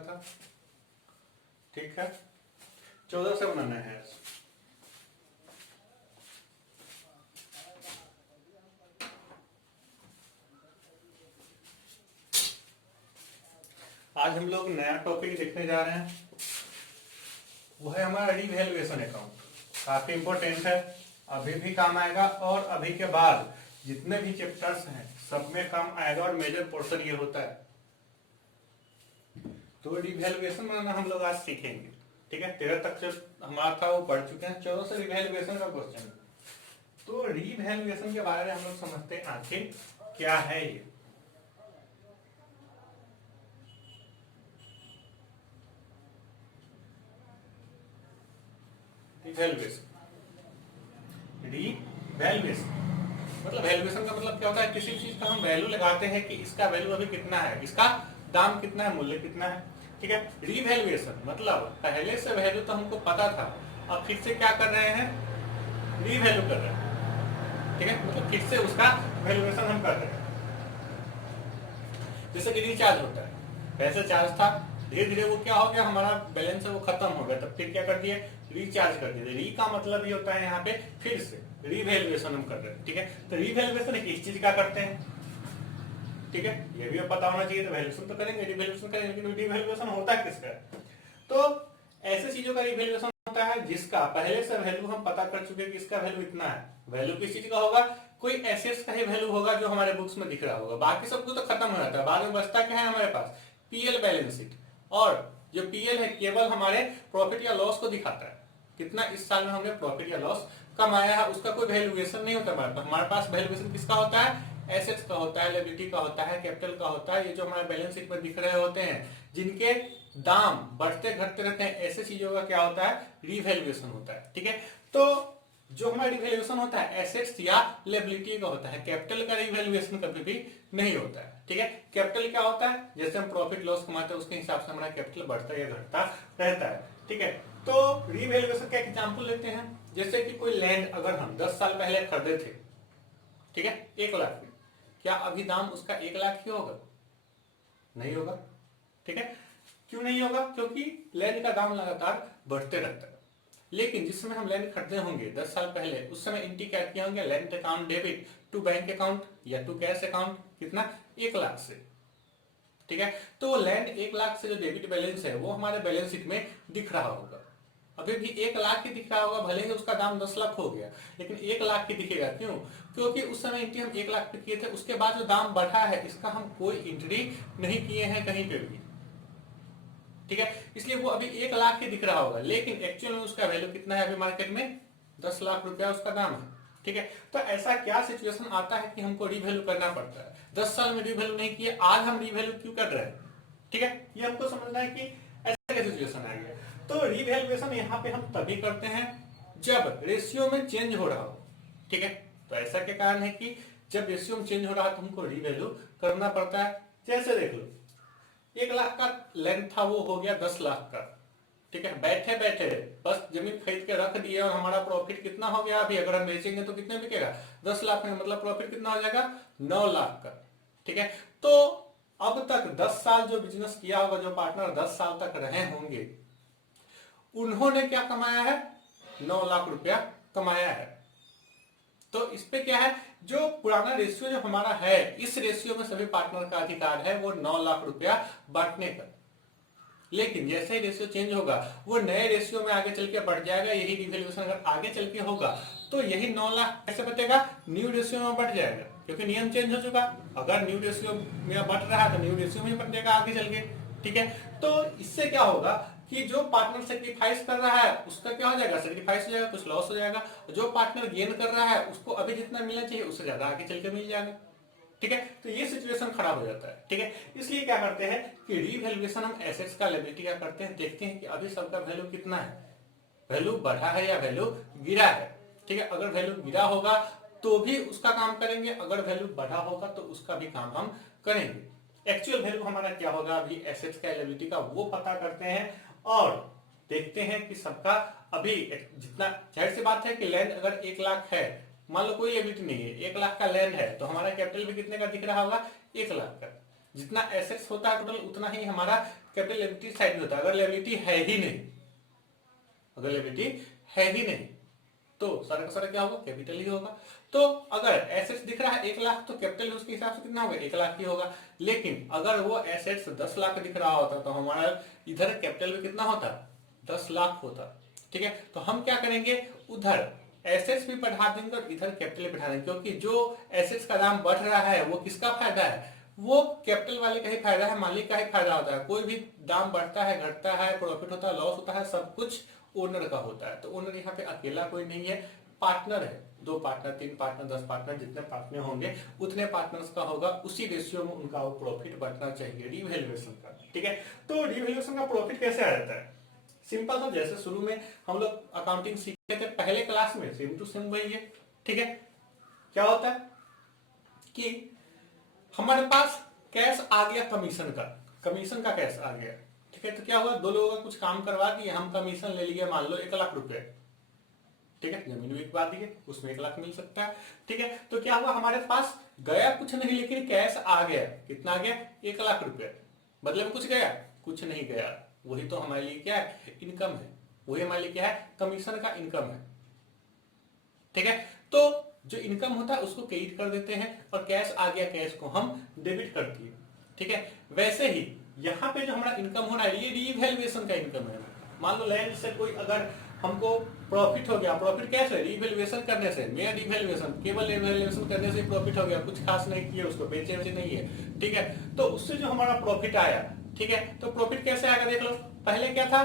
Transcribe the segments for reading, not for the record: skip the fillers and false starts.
था। ठीक है, 14 से बनाना है। आज हम लोग नया टॉपिक देखने जा रहे हैं, वो है हमारा रीवैल्यूएशन अकाउंट। काफी इंपॉर्टेंट है, अभी भी काम आएगा और अभी के बाद जितने भी चैप्टर्स हैं सब में काम आएगा और मेजर पोर्शन ये होता है। तो रीवैल्यूएशन बनाना हम लोग आज सीखेंगे। ठीक है, 13 तक जो हमारा था वो पढ़ चुके हैं, 14 से रीवैल्यूएशन का क्वेश्चन। तो रीवैल्यूएशन के बारे में हम लोग समझते हैं आखिर क्या है ये। रीवैल्यूएशन मतलब वैल्यूएशन का मतलब क्या होता है, किसी चीज का हम वैल्यू लगाते हैं कि इसका वैल्यू अभी कितना है, इसका दाम कितना है, मूल्य कितना है। ठीक है, रीवैल्यूएशन मतलब पहले से वैल्यू तो हमको पता था, अब फिर से क्या कर रहे हैं, रीवैल्यू कर रहे हैं। ठीक है, मतलब फिर से उसका वैल्यूएशन हम कर रहे हैं। जैसे कि रिचार्ज होता है, पैसे चार्ज था, धीरे धीरे वो क्या हो गया, हमारा बैलेंस है वो खत्म हो गया, तब फिर क्या कर दिए, रिचार्ज कर दिए। री का मतलब ये होता है यहाँ पे फिर से रीवैल्यूएशन हम कर रहे हैं। ठीक है, तो रीवैल्यूएशन किस चीज का करते हैं, ठीक है, ये भी पता होना चाहिए। तो वैल्यूएशन तो करेंगे, रीवैल्यूएशन करेंगे, लेकिन रीवैल्यूएशन होता है किसका। तो ऐसे चीजों का रीवैल्यूएशन होता है जिसका पहले से वैल्यू हम पता कर चुके हैं कि इसका वैल्यू इतना है। वैल्यू किस चीज का होगा, कोई एसेट्स का ही वैल्यू होगा जो हमारे बुक्स में दिख रहा होगा, बाकी सब कुछ तो खत्म हो जाता है। बाद में बचता क्या है हमारे पास, पीएल बैलेंस शीट। और जो पीएल है केवल हमारे प्रॉफिट या लॉस को दिखाता है, कितना इस साल में हमने प्रॉफिट या लॉस कमाया है, उसका कोई वैल्यूएशन नहीं होता हमारे पास। हमारे पास वैल्यूएशन किसका होता है, एसेट्स का होता है, लायबिलिटी का होता है, कैपिटल का होता है। ये जो हमारे बैलेंस शीट में दिख रहे होते हैं जिनके दाम बढ़ते घटते रहते हैं, ऐसे चीजों का क्या होता है, रीवैल्यूएशन होता है। ठीक है, तो जो हमारा रिवैल्यूएशन होता है एसेट्स या लायबिलिटी का होता है, कैपिटल का रिवैल्यूएशन कभी भी नहीं होता है। ठीक है, कैपिटल क्या होता है, जैसे हम प्रॉफिट लॉस कमाते हैं उसके हिसाब से हमारा कैपिटल बढ़ता या घटता रहता है। ठीक है, तो रिवैल्यूएशन का एग्जांपल लेते हैं, जैसे कि कोई लैंड अगर हम 10 साल पहले खरीदे थे, ठीक है, 1 लाख में, क्या अभी दाम उसका 1 लाख ही होगा, नहीं होगा। ठीक है, क्यों नहीं होगा, क्योंकि लैंड का दाम लगातार बढ़ते रहता है। लेकिन जिस समय हम लैंड खरीदे होंगे 10 साल पहले, उस समय एंट्री क्या किया होंगे, land account debit to bank account या टू कैश अकाउंट, कितना, 1 लाख से। ठीक है, तो लैंड 1 लाख से जो डेबिट बैलेंस है वो हमारे बैलेंस शीट में दिख रहा होगा। अभी भी 1 लाख ही दिख रहा होगा, भले ही उसका दाम 10 लाख हो गया, लेकिन 1 लाख ही दिखेगा। क्यों, क्योंकि उस समय एंट्री हम 1 लाख पे किए थे, उसके बाद जो दाम बढ़ा है इसका हम कोई एंट्री नहीं किए हैं कहीं पे भी। ठीक है, इसलिए वो अभी 1 लाख ही दिख रहा होगा, लेकिन एक्चुअल में उसका वैल्यू कितना है अभी मार्केट में, 10 लाख रुपया उसका दाम है। ठीक है, तो ऐसा क्या सिचुएशन आता है कि हमको रीवैल्यू करना पड़ता है। 10 साल में रीवैल्यू नहीं किए, आज हम रीवैल्यू क्यों कर रहे हैं। ठीक है, ये हमको समझना है कि ऐसा क्या सिचुएशन आ गया। तो रीवैल्यूएशन यहाँ पे हम तभी करते हैं जब रेशियो में चेंज हो रहा हो। ठीक है, तो ऐसा क्या कारण है कि जब रेशियो में चेंज हो रहा है तो हमको रीवैल्यू करना पड़ता है। जैसे देख लो, 1 लाख का लेंथ था वो हो गया 10 लाख का। ठीक है, बैठे बैठे बस जमीन खरीद के रख दिए और हमारा प्रॉफिट कितना हो गया, अभी अगर हम बेचेंगे तो कितने बिकेगा, 10 लाख में, मतलब प्रॉफिट कितना हो जाएगा, 9 लाख का। ठीक है, तो अब तक 10 साल जो बिजनेस किया होगा, जो पार्टनर 10 साल तक रहे होंगे, उन्होंने क्या कमाया है, 9 लाख रुपया कमाया है। तो इस पे क्या है, जो पुराना रेशियो जो हमारा है, इस रेशियो में सभी पार्टनर का अधिकार है वो 9 लाख रुपया बांटने का। लेकिन जैसे ही रेशियो चेंज होगा वो नए रेशियो में आगे चल के बढ़ जाएगा। यही रिवैल्यूएशन अगर आगे चल के होगा तो यही 9 लाख कैसे बचेगा, न्यू रेशियो में बढ़ जाएगा, क्योंकि नियम चेंज हो चुका। अगर न्यू रेशियो में बढ़ रहा है तो न्यू रेशियो में बढ़ जाएगा आगे चल के। ठीक है, तो इससे क्या होगा कि जो पार्टनर सेक्रीफाइस कर रहा है उसका क्या हो जाएगा, सेक्रीफाइस हो जाएगा, कुछ लॉस हो जाएगा। जो पार्टनर गेन कर रहा है उसको अभी जितना मिलना चाहिए उससे ज्यादा आगे चल के मिल जाएगा। ठीक है, तो ये सिचुएशन खराब हो जाता है। ठीक है, इसलिए क्या करते हैं कि रीवैल्यूएशन हम एसेट्स का, लायबिलिटी का करते हैं, देखते हैं कि अभी सबका वैल्यू कितना है, वैल्यू बढ़ा है या वैल्यू गिरा है। ठीक है, अगर वैल्यू गिरा होगा तो भी उसका काम करेंगे, अगर वैल्यू बढ़ा होगा तो उसका भी काम हम करेंगे। एक्चुअल वैल्यू हमारा क्या होगा अभी एसेट्स का, लायबिलिटी का, वो पता करते हैं और देखते हैं कि सबका अभी जितना, जाहिर सी बात है कि लैंड अगर 1 लाख है, मान लो कोई लायबिलिटी नहीं है, 1 लाख का लैंड है, तो हमारा कैपिटल भी कितने का दिख रहा होगा, 1 लाख का। जितना एसेट्स होता है टोटल उतना ही हमारा कैपिटल लायबिलिटी साइड में होता है। अगर लायबिलिटी है ही नहीं, अगर लायबिलिटी है ही नहीं तो सारा का सारा क्या होगा, कैपिटल ही होगा। तो अगर एसेट्स दिख रहा है 1 लाख तो कैपिटल उसके हिसाब से कितना होगा, 1 लाख ही होगा। लेकिन अगर वो एसेट्स 10 लाख दिख रहा होता तो हमारा इधर कैपिटल में कितना होता, 10 लाख होता। ठीक है, तो हम क्या करेंगे, उधर एसेट्स भी बढ़ा देंगे और इधर कैपिटल भी बढ़ा देंगे, क्योंकि जो एसेट्स का दाम बढ़ रहा है वो किसका फायदा है, वो कैपिटल वाले का ही फायदा है, मालिक का ही फायदा होता है। कोई भी दाम बढ़ता है, घटता है, प्रॉफिट होता है, लॉस होता है, सब कुछ ओनर का होता है। तो ओनर यहाँ पे अकेला कोई नहीं है, पार्टनर है, 2 पार्टनर, 3 पार्टनर, 10 पार्टनर, जितने पार्टनर होंगे उतने पार्टनर्स का होगा, उसी रेशियो में उनका वो प्रॉफिट बढ़ना चाहिए रिवैल्यूएशन का। ठीक है, तो रिवैल्यूएशन का प्रॉफिट कैसे आ जाता है, सिंपल। तो जैसे शुरू में हम लोग अकाउंटिंग सीखे थे पहले क्लास में, सेम टू सेम वही है। ठीक है, क्या होता है कि हमारे पास कैश आ गया कमीशन का कैश आ गया। ठीक है, तो क्या हुआ, 2 लोगों का कुछ काम करवा दिए, हम कमीशन ले लिए मान लो 1 लाख रुपए। ठीक है, जमीन बिकवा दी है, उसमें 1 लाख मिल सकता है। ठीक है, तो क्या हुआ, हमारे पास गया कुछ नहीं लेकिन कैश आ गया, कितना आ गया, 1 लाख रुपए। बदले में कुछ गया, कुछ नहीं गया, वही तो हमारे लिए क्या है, इनकम है, वही हमारे लिए क्या है, कमीशन का इनकम है। ठीक है, तो जो इनकम होता है उसको क्रेडिट कर देते हैं और कैश आ गया, कैश को हम डेबिट कर दिए। ठीक है, वैसे ही यहाँ पे जो हमारा इनकम हो रहा है ये रीवैल्यूएशन का इनकम है। मान लो लैंड से कोई अगर हमको प्रॉफिट हो गया, प्रॉफिट कैसे, रीवैल्यूएशन करने से, मेरा रीवैल्यूएशन केवल रीवैल्यूएशन करने से प्रॉफिट हो गया, कुछ खास नहीं किया, उसको बेचे वैसे नहीं है। ठीक है, तो उससे जो हमारा प्रॉफिट आया, ठीक है, तो प्रॉफिट कैसे आएगा देख लो। पहले क्या था,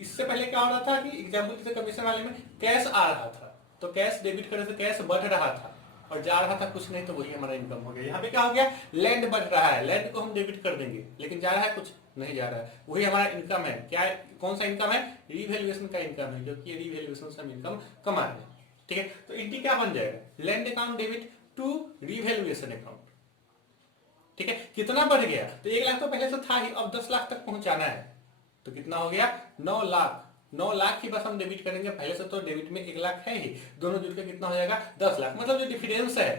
इससे पहले क्या हो रहा था कि एग्जाम्पल जैसे कमीशन वाले में कैश आ रहा था तो कैश डेबिट करने से कैश बढ़ रहा था और जा रहा था कुछ नहीं, तो वही हमारा इनकम हो गया। यहाँ पे क्या हो गया, लैंड बढ़ रहा है, लैंड को हम डेबिट कर देंगे, लेकिन जा रहा है कुछ नहीं जा रहा है, वही हमारा इनकम है। क्या है, कौन सा इनकम है, रीवैल्यूएशन का इनकम है, क्योंकि रीवैल्यूएशन से हम इनकम कमा रहे हैं। ठीक है, तो इंटी क्या बन जाएगा, land account debit to revaluation account. ठीक है, कितना बढ़ गया, तो 1 लाख तो पहले से था ही, अब 10 लाख तक पहुंचाना है, तो कितना हो गया, 9 लाख। 9 लाख की बस हम डेबिट करेंगे, पहले से तो डेबिट में 1 लाख है ही, दोनों जुड़ के कितना हो जाएगा, 10 लाख। मतलब जो डिफरेंस है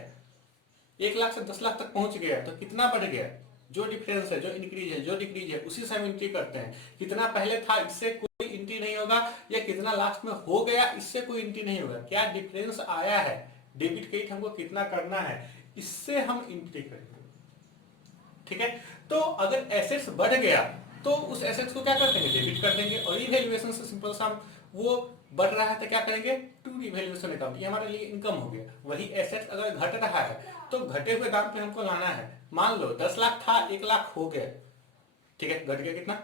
1 लाख से 10 लाख तक पहुंच गया, तो कितना बढ़ गया, जो डिफरेंस है, जो इंक्रीज है, जो डिक्रीज है, उसी से हम एंट्री करते हैं। कितना पहले था इससे कोई एंट्री नहीं होगा, या कितना लास्ट में हो गया इससे कोई एंट्री नहीं होगा, क्या डिफरेंस आया है, डेबिट क्रेडिट हमको कितना करना है, इससे हम एंट्री करेंगे। ठीक है, तो अगर एसेट्स बढ़ गया तो उस एसेट्स को क्या कर देंगे, डेबिट कर देंगे, और रिवैल्यूएशन से सिंपल सा वो बढ़ रहा है तो क्या करेंगे, टू रिवैल्यूएशन अकाउंट, ये हमारे लिए इनकम हो गया। वही एसेट्स अगर घट रहा है तो घटे हुए दाम पे हमको लाना है। मान लो 10 लाख था, 1 लाख हो गया, ठीक है, घट गया कितना,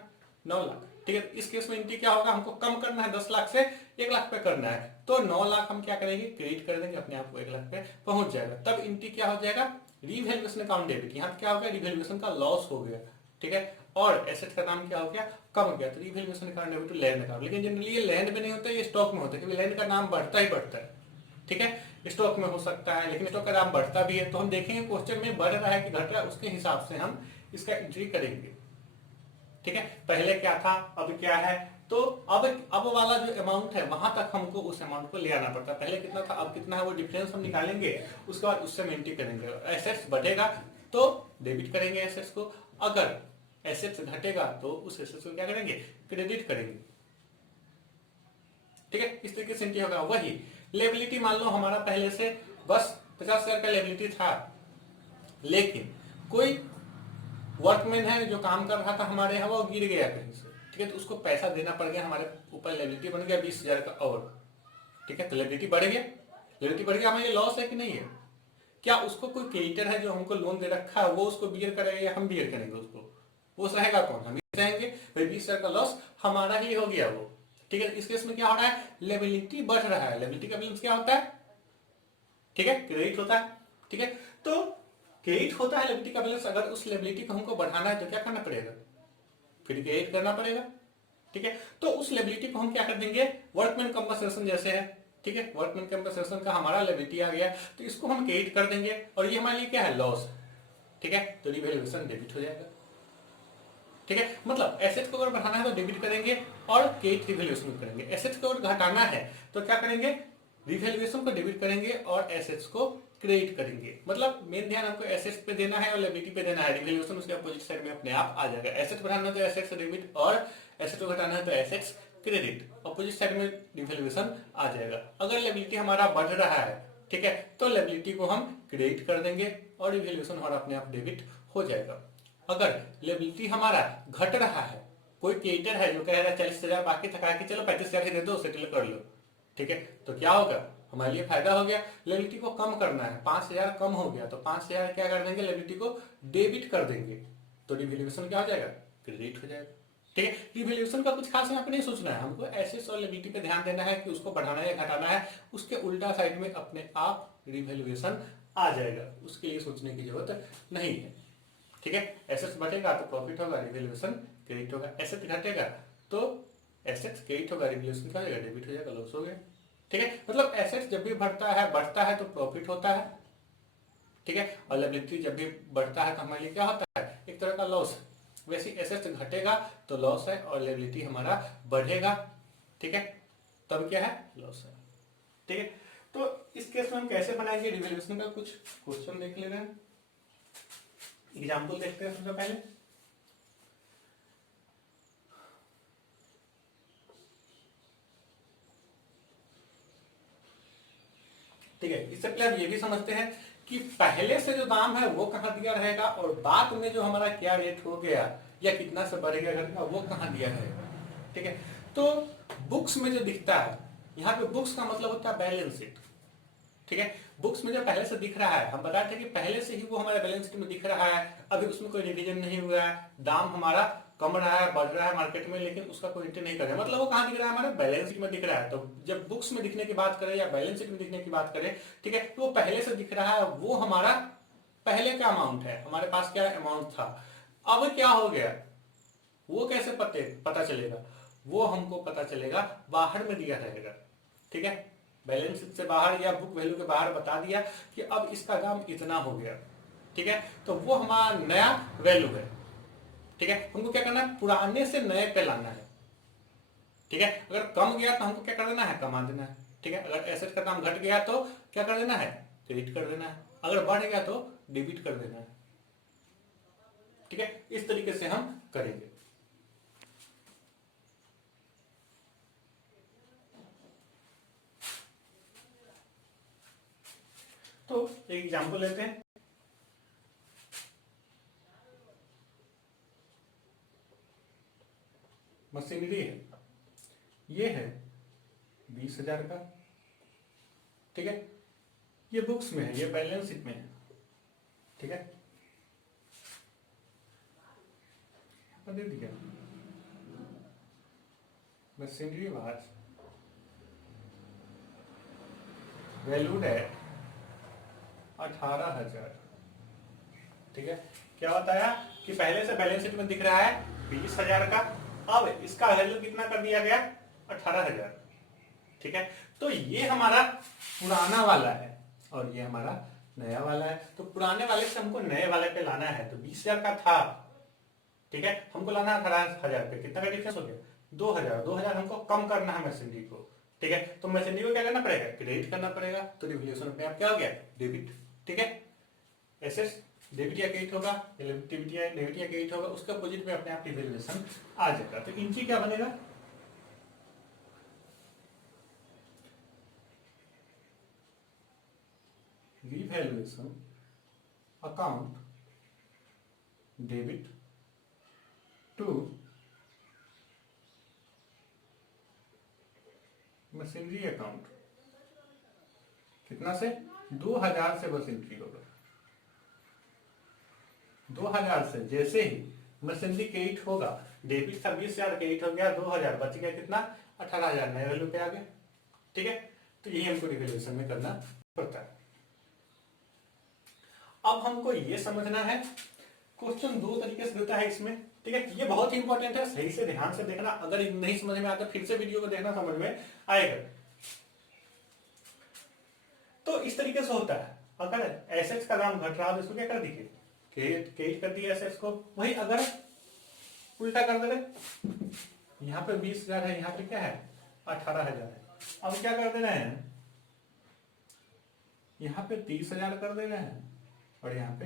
9 लाख। ठीक है, इस केस में एंट्री क्या होगा, हमको कम करना है, 10 लाख से 1 लाख पे करना है, तो 9 लाख हम क्या करेंगे, क्रेडिट कर देंगे, अपने आप को 1 लाख पे पहुंच जाएगा। तब एंट्री क्या हो जाएगा, रिवैल्यूएशन अकाउंट डेबिट। यहाँ पे क्या हो गया, रिवैल्यूएशन का लॉस हो गया। ठीक है, और एसेट का दाम क्या हो गया, कम हो गया, तो revaluation account debit to land account. लेकिन जनरली ये लैंड में नहीं होता, ये स्टॉक में होता है, क्योंकि लैंड का दाम बढ़ता ही बढ़ता है। ठीक है, स्टॉक में हो सकता है, लेकिन स्टॉक का दाम बढ़ता भी है, तो हम देखेंगे क्वेश्चन में बढ़ रहा है कि घट रहा है, उसके हिसाब से हम इसका एंट्री करेंगे। ठीक है, पहले क्या था, अब क्या है, तो अब वाला जो अमाउंट है वहां तक हमको उस अमाउंट को ले आना पड़ता है। पहले कितना था, अब कितना है, वो डिफरेंस हम निकालेंगे, उसके बाद उससे मेंटेन करेंगे। एसेट्स बढ़ेगा तो डेबिट करेंगे एसेट्स को, अगर एसेट्स घटेगा तो उस एसेट्स को क्या करेंगे, क्रेडिट करेंगे। ठीक है, इस तरीके से एंट्री होगा। वही लेबिलिटी, मान लो हमारा पहले से बस 50,000 का लेबिलिटी था, लेकिन कोई वर्कमैन है जो काम कर रहा था हमारे यहाँ, वो गिर गया कहीं से। ठीक है, तो उसको पैसा देना पड़ गया, हमारे ऊपर लेबिलिटी बन गया 20,000 का और। ठीक है, तो लेबिलिटी बढ़ गया, लेबिलिटी बढ़ गया, हमें ये लॉस है कि नहीं है। क्या उसको कोई क्रेडिटर है जो हमको लोन दे रखा है, वो उसको बियर करेगा या हम बियर करेंगे उसको, वो सहेगा कौन, हम ही सहेंगे। भाई 20,000 का लॉस हमारा ही हो गया वो। ठीक है, इस केस में क्या हो रहा है, लेबिलिटी बढ़ रहा है। लेबिलिटी का बैलेंस क्या होता है, ठीक है, क्रेडिट होता है। ठीक है, तो क्रेडिट होता है लेबिलिटी का बैलेंस। अगर उस लेबिलिटी को हमको बढ़ाना है तो क्या करना पड़ेगा, फिर क्रेडिट करना पड़ेगा। ठीक है, तो उस लेबिलिटी को हम क्या कर देंगे, वर्कमैन कंपनसेशन जैसे है। ठीक है, वर्कमैन कंपनसेशन का हमारा लेबिलिटी आ गया, तो इसको हम क्रेडिट कर देंगे, और ये हमारे लिए क्या है, लॉस। ठीक है, तो रिवैल्यूएशन डेबिट हो जाएगा। ठीक है, मतलब एसेट को अगर बढ़ाना है तो डेबिट करेंगे और क्रेडिट रिवैल्यूएशन करेंगे। एसेट को अगर घटाना है तो क्या करेंगे, रिवैल्यूएशन को डेबिट करेंगे और एसेट्स को क्रेडिट करेंगे। मतलब मेन ध्यान हमको एसेट्स पे देना है और लायबिलिटी पे देना है। रिवैल्यूएशन उसके अपोजिट साइड में अपने आप आ जाएगा। एसेट बढ़ाना है तो एसेट्स डेबिट और एसेट को घटाना है तो एसेट्स क्रेडिट, अपोजिट साइड में रिवैल्यूएशन आ जाएगा। अगर लायबिलिटी हमारा बढ़ रहा है, ठीक है, तो लायबिलिटी को हम क्रेडिट कर देंगे और रिवैल्यूएशन हमारा अपने आप डेबिट हो जाएगा। अगर लायबिलिटी हमारा घट रहा है, कोई क्रेडिटर है जो कह रहा है 40,000 बाकी था कि चलो 35,000 ही दे दो, सेटल कर लो, ठीक है, तो क्या होगा, हमारे लिए फायदा हो गया। लायबिलिटी को कम करना है, 5,000 कम हो गया तो 5,000 क्या कर देंगे, लायबिलिटी को डेबिट कर देंगे, तो रिवैल्यूएशन क्या हो जाएगा, क्रेडिट हो जाएगा। ठीक है, रिवैल्यूएशन का कुछ खास यहाँ पे नहीं सोचना है, हमको एसेट्स और लायबिलिटी पे ध्यान देना है कि उसको बढ़ाना है या घटाना है। उसके उल्टा साइड में अपने आप रिवैल्यूएशन आ जाएगा, उसके लिए सोचने की जरूरत नहीं है। ठीक है, एसेट्स बढ़ेगा तो प्रॉफिट होगा, रिवैल्यूएशन क्रेडिट होगा। एसेट घटेगा तो एसेट्स क्रेडिट होगा, रिवैल्यूएशन क्या हो जाएगा, डेबिट हो जाएगा, लॉस हो गया। ठीक है, मतलब एसेट्स जब भी बढ़ता है तो प्रॉफिट होता है। ठीक है, और लायबिलिटी जब भी बढ़ता है तो हमारे लिए क्या होता है, एक तरह का लॉस। वैसे एसेट्स घटेगा तो लॉस है और लायबिलिटी हमारा बढ़ेगा, ठीक है, तब क्या है, लॉस है। ठीक है, तो इस केस में हम कैसे बनाएंगे रिवैल्यूएशन का कुछ क्वेश्चन देख ले रहे हैं, एग्जाम्पल देखते हैं सबसे पहले। ठीक है, इससे पहले हम ये भी समझते हैं कि पहले से जो दाम है वो कहाँ दिया रहेगा और बाद में जो हमारा क्या रेट हो गया या कितना से बढ़ गया घटेगा वो कहाँ दिया रहेगा। ठीक है, तो बुक्स में जो दिखता है, यहाँ पे बुक्स का मतलब होता है बैलेंस शीट। ठीक है, बुक्स में जो पहले से दिख रहा है, हम बता रहे थे कि पहले से ही वो हमारे बैलेंस शीट में दिख रहा है, अभी उसमें कोई रिवीजन नहीं हुआ है, दाम हमारा कम रहा है, बढ़ रहा है मार्केट में, लेकिन उसका कोई एंट्री नहीं कर रहा है, मतलब वो कहाँ दिख रहा है, हमारे बैलेंस शीट में दिख रहा है। तो जब बुक्स में दिखने की बात करें या बैलेंस शीट में दिखने की बात करें, ठीक है, तो वो पहले से दिख रहा है, वो हमारा पहले का अमाउंट है, हमारे पास क्या अमाउंट था। अब क्या हो गया, वो कैसे पता चलेगा, वो हमको पता चलेगा बाहर में दिया रहेगा। ठीक है, बैलेंस शीट से बाहर या बुक वैल्यू के बाहर बता दिया कि अब इसका दाम इतना हो गया। ठीक है, तो वो हमारा नया वैल्यू है। ठीक है, हमको क्या करना है, पुराने से नए पे लाना है। ठीक है, अगर कम गया तो हमको क्या कर देना है, कमा देना है। ठीक है, अगर एसेट का दाम घट गया तो क्या कर देना है, क्रेडिट कर देना है, अगर बढ़ गया तो डेबिट कर देना है। ठीक है, इस तरीके से हम करेंगे। तो एक एग्जांपल लेते हैं। मशीनरी है, ये है 20,000 का। ठीक है, ये बुक्स में है, ये बैलेंस शीट में है। ठीक है, दे दिया मशीनरी वाज वैल्यूड है 18,000। ठीक है, क्या बताया कि पहले से बैलेंस शीट में दिख रहा है 20,000 का, अब इसका वैल्यू कितना कर दिया गया, 18,000। ठीक है, तो ये हमारा पुराना वाला है और ये हमारा नया वाला है। तो पुराने वाले से हमको नए वाले पे लाना है, तो 20,000 का था, ठीक है, हमको लाना है 18,000 पे। कितना का डिफरेंस हो गया, 2,000। 2,000 हमको कम करना है मशीनरी को। ठीक है, तो मशीनरी को क्या करना पड़ेगा, क्रेडिट करना पड़ेगा, तो रिवैल्यूएशन अपने आप क्या हो गया, डेबिट। ठीक है, एसेट्स डेबिट या क्रेडिट होगा, डेबिट या क्रेडिट होगा, उसके अपोजिट में अपने आप रिवैल्यूएशन आ जाएगा। तो इनकी क्या बनेगा, revaluation account debit to machinery account. कितना से, 2,000 से बस एंट्री होगा। 2,000 से जैसे ही मशीनरी क्रेडिट होगा, डेबिट था 20,000, क्रेडिट हो गया 2,000, बच गया कितना, 18,000, नए वैल्यू पे आ गए। ठीक है, तो यही हमको रिवैल्यूएशन में करना पड़ता है। अब हमको ये समझना है, क्वेश्चन दो तरीके से देता है इसमें। ठीक है, ये बहुत ही इंपॉर्टेंट है, सही से ध्यान से देखना, अगर नहीं समझ में आता फिर से वीडियो को देखना, समझ में आएगा। तो इस तरीके से होता है, अगर एसेट्स का दाम घट रहा है तो इसको क्या कर दीजिए, क्रेडिट कर दिया एसेट्स को। वही अगर उल्टा कर दे, यहाँ पे 20,000 है, यहाँ पे क्या है, 18,000 है, अब क्या कर देना है, यहाँ पे 30,000 कर दे रहे हैं और यहाँ पे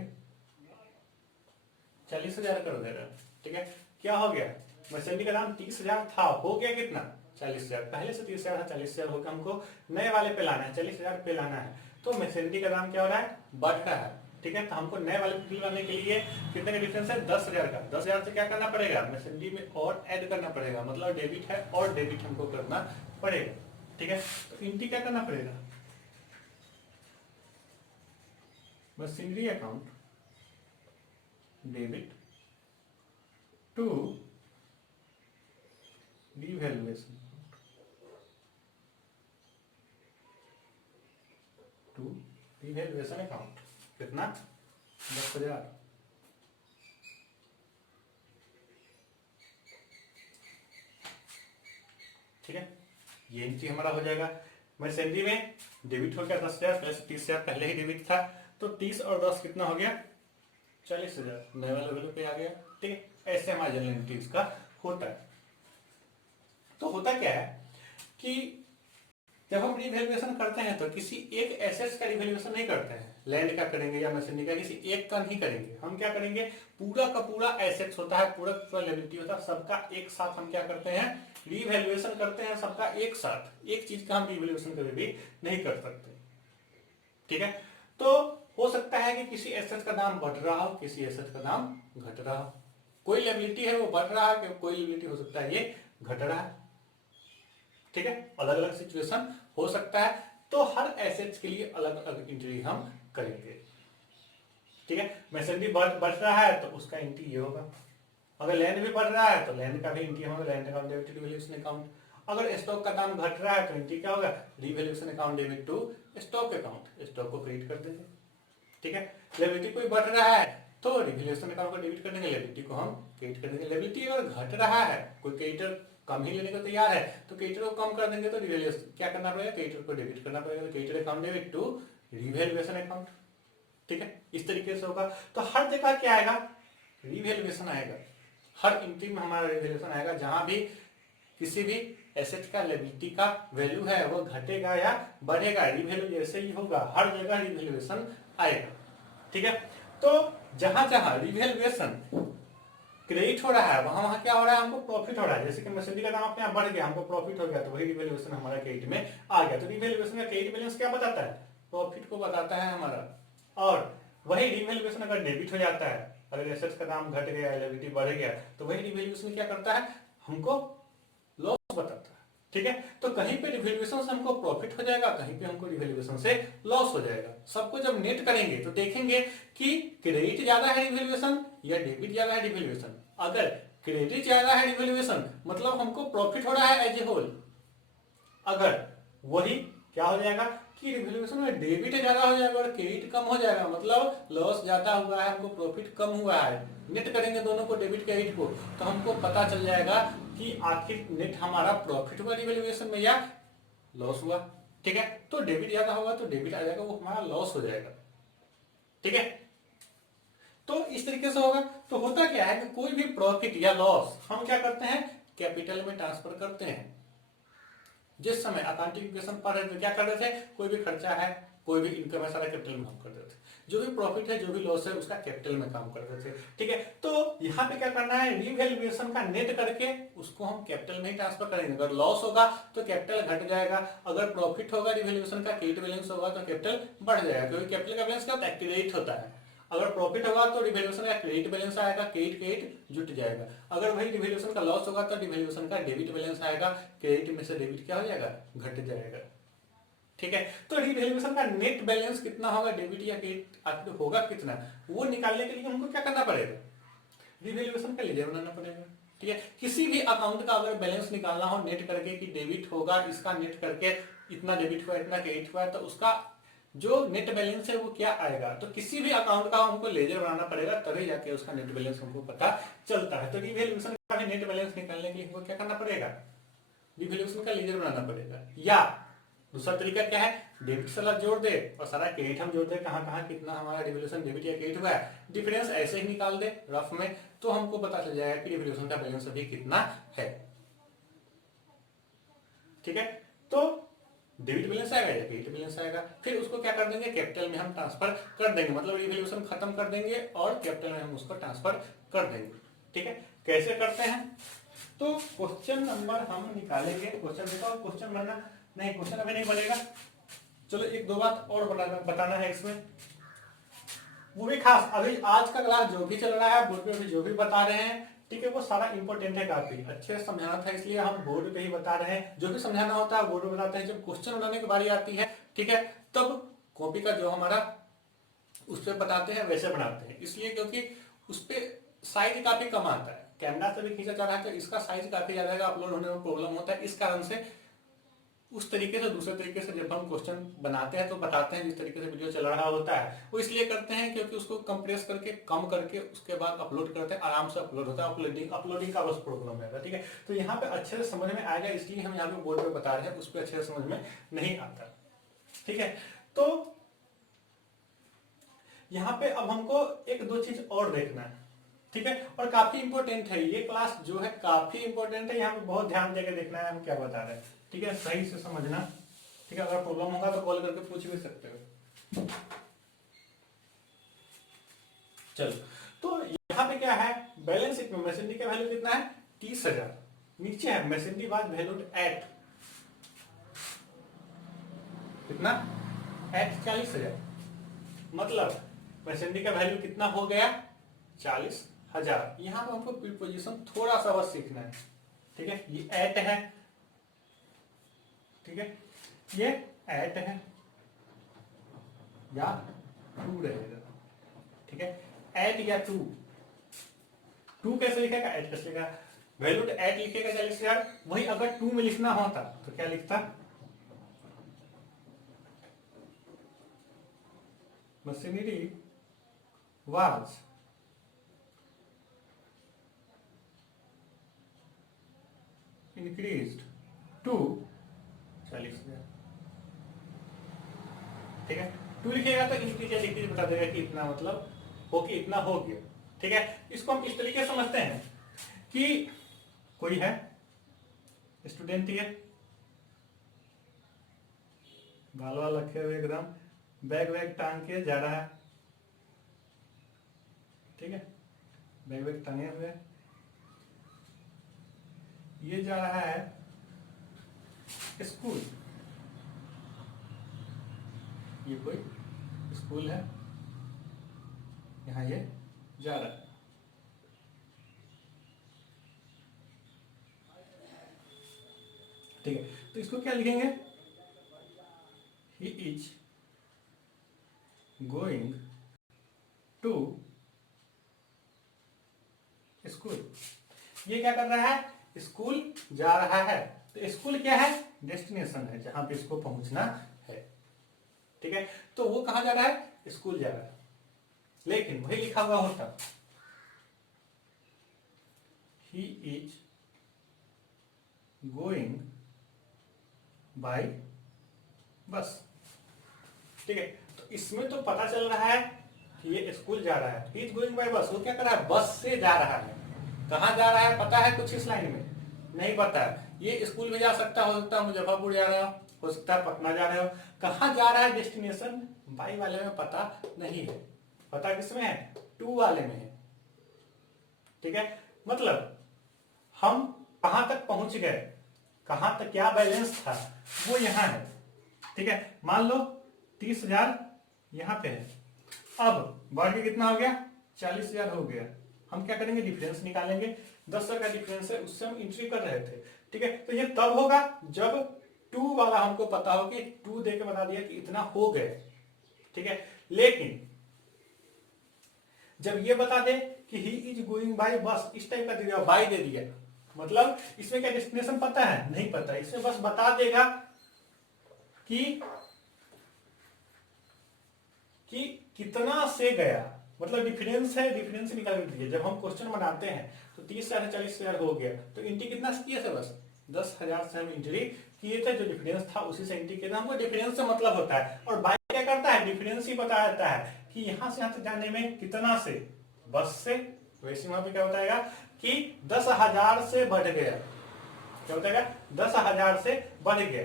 40,000 कर दे रहे हैं। ठीक है, क्या हो गया, मशीनरी का दाम 30,000 था, हो गया कितना 40,000। पहले से 30,000 था, 40,000 होकर हमको नए वाले पे लाना है, 40,000 पे लाना है। तो मशीनरी का दाम क्या हो रहा है, बढ़ रहा है। ठीक है, तो हमको नए वाले पे लाने के लिए कितने का डिफरेंस है, 10,000 का। 10,000 से क्या करना पड़ेगा, मशीनरी में और ऐड करना पड़ेगा, मतलब डेबिट है और डेबिट हमको करना पड़ेगा। ठीक है, तो इनटी क्या करना पड़ेगा, machinery account debit to revaluation account, कितना 10,000। ठीक है, ये एंट्री हमारा हो जाएगा। मशीनरी में डेबिट हो गया 10,000 प्लस 30,000 पहले ही डेबिट था, तो 30 और 10 कितना हो गया, 40,000 नए वाले वैल्यू पे आ गया। ठीक है, ऐसे हमारा जनरल एंट्रीज का होता है। तो होता क्या है कि जब हम रिवैल्यूएशन करते हैं तो किसी एक एसेट्स का रिवैल्यूएशन नहीं करते हैं, लैंड का करेंगे या मशीनरी का, किसी एक का नहीं करेंगे। हम क्या करेंगे, पूरा का पूरा एसेट्स होता है, पूरा का पूरा लायबिलिटी होता है, सबका एक साथ हम क्या करते हैं, रिवैल्यूएशन करते हैं सबका एक साथ। एक चीज का हम रिवैल्यूएशन कभी भी नहीं कर सकते। ठीक है, तो हो सकता है कि किसी एसेट का दाम बढ़ रहा हो, किसी एसेट का दाम घट रहा हो। कोई लायबिलिटी है वो बढ़ रहा है, कोई लायबिलिटी हो सकता है ये घट रहा है। ठीक है, अलग अलग सिचुएशन हो सकता है, तो हर एसेट्स के लिए अलग अलग एंट्री हम करेंगे। ठीक है, मशीनरी बढ़ रहा है तो उसका एंट्री ये होगा। अगर लैंड भी बढ़ रहा है तो लैंड का भी एंट्री होगा, land account debit to revaluation account. अगर स्टॉक का दाम घट रहा है तो एंट्री क्या होगा, revaluation account debit to stock account, stock को क्रेडिट कर देंगे। ठीक है, लायबिलिटी कोई बढ़ रहा है तो रिवैल्यूएशन अकाउंट को डेबिट कर देंगे, लायबिलिटी को हम क्रेडिट कर देंगे। लायबिलिटी अगर घट रहा है, कोई क्रेडिटर कम ही लेने को तैयार है तो क्रेडिटर को कम कर देंगे, तो रिवैल्यूएशन क्या करना पड़ेगा, क्रेडिटर को डेबिट करना पड़ेगा, तो creditor account debit to revaluation account. ठीक है, इस तरीके से होगा। तो हर जगह क्या आएगा, रिवैल्यूएशन आएगा, हर एंट्री में हमारा रिवैल्यूएशन आएगा। जहां भी किसी भी एसेट का लायबिलिटी का वैल्यू है वो घटेगा या बढ़ेगा, रिवैल्यू जैसे ही होगा, हर जगह रिवैल्यूएशन आएगा। ठीक है, तो जहां जहां रिवैल्यूएशन क्रेडिट हो रहा है वहां वहां क्या हो रहा है, हमको प्रॉफिट हो रहा है। जैसे कि मशीनरी का दाम अपने आप बढ़ गया, हमको प्रॉफिट हो गया, तो वही रिवैल्यूएशन हमारा क्रेडिट में आ गया। तो रिवैल्यूएशन का क्रेडिट बैलेंस क्या बताता है, प्रॉफिट को बताता है हमारा। और वही रिवैल्यूएशन अगर डेबिट हो जाता है, अगर एसेट्स का दाम घट गया, लायबिलिटी बढ़ गया, तो वही रिवैल्यूएशन क्या करता है, हमको लॉस बताता है। ठीक है, तो कहीं पे रिवैल्यूएशन से हमको प्रॉफिट हो जाएगा, कहीं पे हमको रिवैल्यूएशन से लॉस हो जाएगा। सबको जब नेट करेंगे तो देखेंगे कि क्रेडिट ज्यादा है रिवैल्यूएशन या डेबिट ज्यादा है रिवैल्यूएशन। अगर क्रेडिट ज्यादा है रिवैल्यूएशन मतलब हमको प्रॉफिट हो रहा है एज ए होल। अगर वही क्या हो जाएगा कि रिवैल्यूएशन में डेबिट ज्यादा हो जाएगा और क्रेडिट कम हो जाएगा, मतलब लॉस ज्यादा हुआ है, हमको प्रॉफिट कम हुआ है। नेट करेंगे दोनों को, डेबिट क्रेडिट को, तो हमको पता चल जाएगा कि आखिर नेट हमारा प्रॉफिट हुआ रिवैल्यूएशन में या लॉस हुआ। ठीक है, तो डेबिट ज्यादा होगा तो डेबिट आ जाएगा, वो हमारा लॉस हो जाएगा। ठीक है, तो इस तरीके से होगा। तो होता क्या है कि कोई भी प्रॉफिट या लॉस हम क्या करते हैं, कैपिटल में ट्रांसफर करते हैं। जिस समय अकाउंटिंग इक्वेशन पढ़ रहे थे क्या कर रहे थे, कोई भी खर्चा है, कोई भी इनकम है, सारा कैपिटल में काम कर रहे थे। जो भी प्रॉफिट है, जो भी लॉस है, उसका कैपिटल में काम कर रहे थे। ठीक है, तो यहाँ पे क्या करना है, रिवैल्यूएशन का नेट करके उसको हम कैपिटल में ही ट्रांसफर करेंगे। अगर लॉस होगा तो कैपिटल घट जाएगा, अगर प्रॉफिट होगा रिवैल्यूएशन का, क्रेडिट बैलेंस होगा तो कैपिटल बढ़ जाएगा, क्योंकि कैपिटल का बैलेंस क्या होता है, क्रेडिट होता है। अगर प्रॉफिट होगा तो रिवैल्यूएशन का क्रेडिट बैलेंस आएगा, क्रेडिट जुट जाएगा। अगर वही रिवैल्यूएशन का लॉस होगा तो रिवैल्यूएशन का डेबिट बैलेंस आएगा, क्रेडिट में से डेबिट क्या हो जाएगा, घट जाएगा। ठीक है, तो रिवैल्यूएशन का नेट बैलेंस कितना होगा, डेबिट या क्रेडिट आखिर होगा कितना, वो निकालने के लिए हमको क्या करना पड़ेगा, रिवैल्यूएशन का लेजर बनाना पड़ेगा। ठीक है, किसी भी अकाउंट का अगर बैलेंस निकालना हो नेट करके कि डेबिट होगा, इसका नेट करके इतना डेबिट हुआ, इतना क्रेडिट हुआ, तो उसका जो नेट बैलेंस है वो क्या आएगा, तो किसी भी अकाउंट का हमको लेजर बनाना पड़ेगा, तभी जाके उसका नेट बैलेंस हमको पता चलता है। तो रिवैल्यूएशन का भी नेट बैलेंस निकालने के लिए हमको क्या करना पड़ेगा, रिवैल्यूएशन का लेजर बनाना पड़ेगा। या दूसरा तरीका क्या है, डेबिट सारा जोड़ दे और सारा क्रेडिट हम जोड़ दे, कहां कहां कितना हमारा रिवैल्यूएशन डेबिट या क्रेडिट हुआ है, डिफरेंस ऐसे ही निकाल दे रफ में, तो हमको पता चल जाएगा कि रिवैल्यूएशन का बैलेंस अभी कितना है। ठीक है, तो डेबिट बैलेंस आएगा या क्रेडिट बैलेंस आएगा, फिर उसको क्या कर देंगे, कैपिटल में हम ट्रांसफर कर देंगे, मतलब रिवैल्यूएशन खत्म कर देंगे और कैपिटल में हम उसको ट्रांसफर कर देंगे। ठीक है, कैसे करते हैं, तो क्वेश्चन नंबर हम निकालेंगे। क्वेश्चन देखो, क्वेश्चन बनना नहीं, क्वेश्चन अभी नहीं बनेगा। चलो एक दो बात और बताना है इसमें, वो भी खास, अभी आज का क्लास जो भी चल रहा है बोर्ड पे जो भी बता रहे हैं, ठीक है, वो सारा इंपॉर्टेंट है, काफी अच्छे से समझाना था, इसलिए हम बोर्ड पे ही बता रहे हैं। जो भी समझाना होता है बोर्ड पे बताते हैं, जब क्वेश्चन बनाने की बारी आती है, ठीक है, तब कॉपी का जो हमारा उस पर बताते हैं वैसे बनाते हैं, इसलिए क्योंकि उस पर साइज काफी कम आता है, कैमरा से भी खींचा जा रहा है तो इसका साइज काफी ज्यादा अपलोड होने में प्रॉब्लम होता है, इस कारण से उस तरीके से दूसरे तरीके से जब हम क्वेश्चन बनाते हैं तो बताते हैं, जिस तरीके से वीडियो चल रहा होता है वो इसलिए करते हैं क्योंकि उसको कंप्रेस करके कम करके उसके बाद अपलोड करते हैं, आराम से अपलोड होता है, अपलोडिंग का बस प्रॉब्लम है। ठीक है, तो यहाँ पे अच्छे से समझ में आएगा, इसलिए हम यहाँ पे बोर्ड पे बता रहे हैं, उस पर अच्छे से समझ में नहीं आता। ठीक है, तो यहाँ पे अब हमको एक दो चीज और देखना है। ठीक है, और काफी इंपॉर्टेंट है ये क्लास, जो है काफी इंपॉर्टेंट है, यहाँ पे बहुत ध्यान देकर देखना है हम क्या बता रहे हैं। ठीक है, सही से समझना। ठीक है, अगर प्रॉब्लम होगा तो कॉल करके पूछ भी सकते हो। चलो, तो यहाँ पे क्या है, बैलेंस शीट में मैसेंडी का वैल्यू कितना है, 30,000, नीचे है मैसेंडी वाज वैल्यूड एट कितना, एट 40,000, मतलब मैसेंडी का वैल्यू कितना हो गया, 40,000। यहाँ पे हमको प्रीपोजिशन थोड़ा सा बस सीखना है। ठीक है, ये एट है, ठीक है, ये एट है या टू रहेगा। ठीक है, एट या टू, टू कैसे लिखेगा, एट कैसे लिखेगा, वैल्यू एट लिखेगा 40,000, वही अगर टू में लिखना होता तो क्या लिखता, मशीनरी वाज इंक्रीज्ड टू 40,000। ठीक है, टू लिखेगा तो इंक्रीज या डिक्रीज बता देगा कि इतना, मतलब हो कि इतना हो गया। ठीक है, इसको हम इस तरीके से समझते हैं कि कोई है स्टूडेंट, ही है, बाल वाल रखे हुए एकदम, बैग वैग टांग के जा रहा है। ठीक है, बैग वैग टांगे हुए, ये जा रहा है स्कूल, ये कोई स्कूल है, यहां ये जा रहा है। ठीक है, तो इसको क्या लिखेंगे, he is going to school, ये क्या कर रहा है, स्कूल जा रहा है। तो स्कूल क्या है, डेस्टिनेशन है, जहां पे इसको पहुंचना है। ठीक है, तो वो कहां जा रहा है, स्कूल जा रहा है, लेकिन वही लिखा हुआ होता, ही इज गोइंग बाय बस। ठीक है, तो इसमें तो पता चल रहा है कि ये स्कूल जा रहा है, ही इज गोइंग बाय बस, वो क्या कर रहा है, बस से जा रहा है। कहां जा रहा है पता है कुछ इस लाइन में, नहीं पता है, ये स्कूल भी जा सकता, हो सकता है मुजफ्फरपुर जा रहा हो सकता है पटना जा रहे हो, कहां जा रहा है डेस्टिनेशन बाई वाले में पता नहीं है, पता किसमें है, टू वाले में है। ठीक है, मतलब हम कहां तक पहुंच गए, कहां तक क्या बैलेंस था वो यहां है। ठीक है, मान लो 30,000 यहां पे है, अब बढ़ के कितना हो गया, 40,000 हो गया। हम क्या करेंगे, डिफरेंस निकालेंगे, 10,000 का डिफरेंस है, उससे हम एंट्री कर रहे थे। ठीक है, तो ये तब होगा जब टू वाला हमको पता हो कि टू दे के बता दिया कि इतना हो गए। ठीक है, लेकिन जब ये बता दे कि ही इज गोइंग बाय बस, इस टाइप का दे दिया, बाय दे दिया, मतलब इसमें क्या डेस्टिनेशन पता है, नहीं पता, इसमें बस बता देगा कि कितना से गया, मतलब डिफरेंस है, डिफरेंस निकाल दीजिए। जब हम क्वेश्चन बनाते हैं तो 30,000 से 40,000 हो गया, तो एंट्री कितना किए थे, बस 10,000 से हम एंट्री किए थे, जो डिफरेंस था उसी से एंट्री किया था। हमको डिफरेंस से मतलब होता है, और बाय क्या करता है, डिफरेंस ही बता देता है कि यहां से यहां तक जाने में कितना से, बस से, वैसे वहां पे क्या बताएगा कि 10,000 से बढ़ गया, क्या बताएगा, 10,000 से बढ़ गया।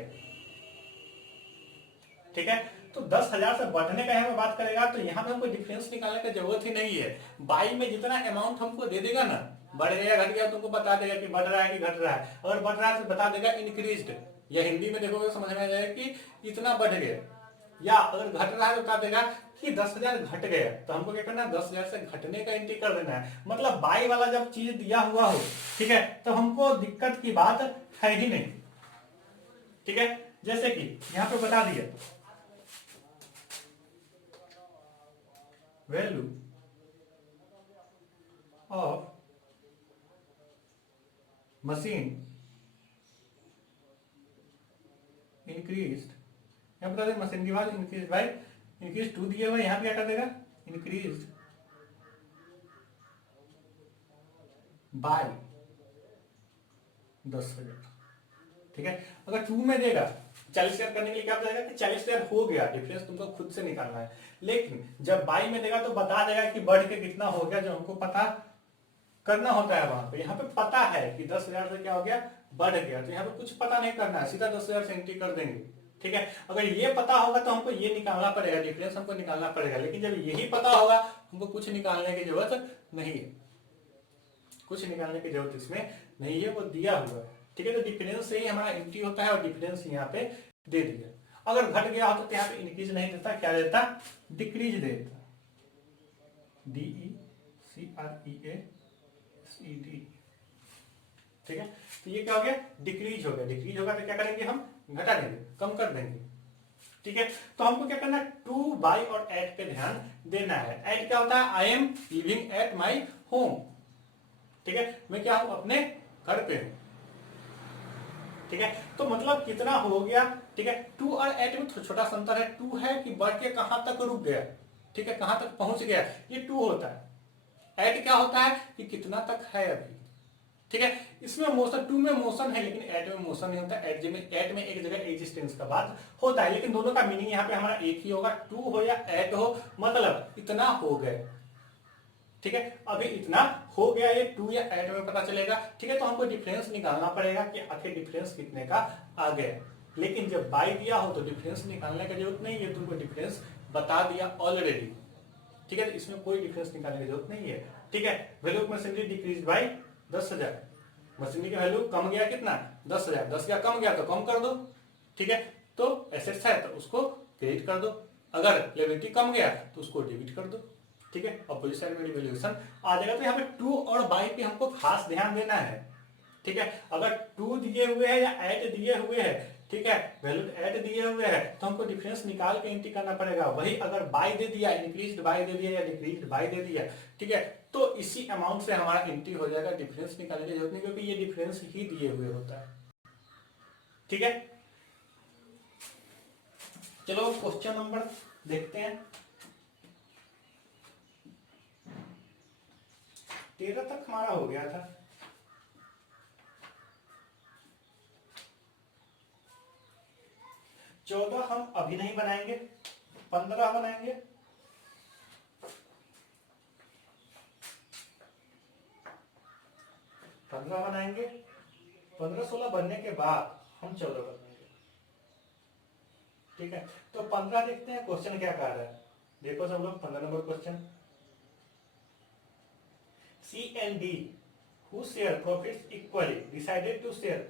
ठीक है। तो 10,000 से बढ़ने का यहाँ पे बात करेगा तो यहाँ पे हमको डिफरेंस निकालने की जरूरत ही नहीं है। बाई में जितना अमाउंट हमको दे देगा ना, बढ़ गया घट गया तुमको बता देगा कि बढ़ रहा है कि घट रहा है। अगर बढ़ रहा है तो बता देगा इंक्रीज्ड, या हिंदी में देखोगे समझ में आ जाएगा कि इतना बढ़ गया। या अगर घट रहा है तो बता देगा कि 10,000 घट गया। तो हमको क्या करना है, 10,000 से घटने का एंट्री कर देना है। मतलब बाई वाला जब चीज दिया हुआ हो, ठीक है, तो हमको दिक्कत की बात है ही नहीं। ठीक है, जैसे कि यहां पे बता दिया वैल्यू ऑफ मशीन इंक्रीज्ड, यहां बता दें मशीन की बात इंक्रीज बाय इंक्रीज 2 दिए हुए, यहां पे क्या कर देगा इंक्रीज बाय 10,000। ठीक है, अगर 2 में देगा 40,000 करने के लिए क्या बताएगा कि 40,000 हो गया, डिफरेंस तुमको खुद से निकालना है। लेकिन जब बाई में देगा तो बता देगा कि बढ़ के कितना हो गया, जो हमको पता करना होता है वहां पे। यहाँ पे पता है कि 10,000 से क्या हो गया, बढ़ गया, तो यहाँ पे कुछ पता नहीं करना है, सीधा 10,000 से एंट्री कर देंगे। ठीक है, अगर ये पता होगा तो हमको ये निकालना पड़ेगा, डिफरेंस हमको निकालना पड़ेगा। लेकिन जब यही पता होगा हमको कुछ निकालने की जरूरत नहीं है, कुछ निकालने की जरूरत इसमें नहीं है, वो दिया हुआ है। ठीक है, तो डिफरेंस से ही हमारा एंट्री होता है और डिफरेंस यहाँ पे दे दिया। अगर घट गया हो तो यहाँ पे इंक्रीज नहीं देता, क्या देता, डिक्रीज देता, DECREASED। ठीक है, तो ये क्या हो गया, डिक्रीज हो गया। डिक्रीज होगा तो क्या करेंगे, हम घटा देंगे, कम कर देंगे। ठीक है, तो हमको क्या करना है, 2, बाई और एट पे ध्यान देना है। एट क्या होता है, I am living at my home. ठीक है, मैं क्या हूं, अपने घर पे हूं। ठीक है, तो मतलब कितना हो गया। ठीक है, 2 और 8 में छोटा सा अंतर है। 2 है कि बढ़ के कहां तक रुक गया, ठीक है, कहां तक पहुंच गया, ये 2 होता है। 8 क्या होता है कि कितना तक है अभी। ठीक है, इसमें मोशन 2 में मोशन है, लेकिन 8 में मोशन नहीं होता। 8 में एक जगह एग्जिस्टेंस का बात होता है, लेकिन दोनों का मीनिंग यहाँ पे हमारा एक ही होगा। 2 हो या 8 हो, मतलब इतना हो गए। ठीक है, अभी इतना हो गया, ये 2 या 8 में पता चलेगा। ठीक है, तो हमको डिफरेंस निकालना पड़ेगा कि आखिर डिफरेंस कितने का आ गया। लेकिन जब बाई दिया हो तो डिफरेंस निकालने की जरूरत नहीं है, तुमको डिफरेंस बता दिया ऑलरेडी। ठीक है, तो इसमें कोई डिफरेंस निकालने की जरूरत नहीं है। ठीक है, value of machinery decrease by 10,000, machinery का वैल्यू कम गया कितना, 10,000। 10,000 कम गया तो कम कर दो। ठीक है, तो एसेट्स है तो उसको क्रेडिट कर दो, अगर लायबिलिटी कम गया तो उसको डेबिट कर दो। ठीक है, अपोजिट साइड में रिवैल्यूएशन आ जाएगा। तो यहाँ पे 2 और बाई पे हमको खास ध्यान देना है। ठीक है, अगर 2 दिए हुए हैं या 8 दिए हुए हैं, ठीक है, वैल्यू 8 दिए हुए हैं, तो हमको डिफरेंस निकाल के एंट्री करना पड़ेगा। वही अगर बाई दे दिया, इंक्रीज्ड बाई दे दिया या डिक्रीज्ड बाई दे दिया, ठीक है, तो इसी अमाउंट से हमारा एंट्री हो जाएगा, डिफरेंस निकालने की जरूरत नहीं, क्योंकि ये डिफरेंस ही दिए हुए होता है। ठीक है, चलो क्वेश्चन नंबर देखते हैं। 13 तक हमारा हो गया था। चौदह हम अभी नहीं बनाएंगे, 15 बनाएंगे। पंद्रह बनाएंगे, 15-16 बनने के बाद हम 14 बनाएंगे। ठीक है, तो 15 देखते हैं क्वेश्चन क्या कह रहा है। देखो सब लोग 15 number question, C and D who share profits equally decided to share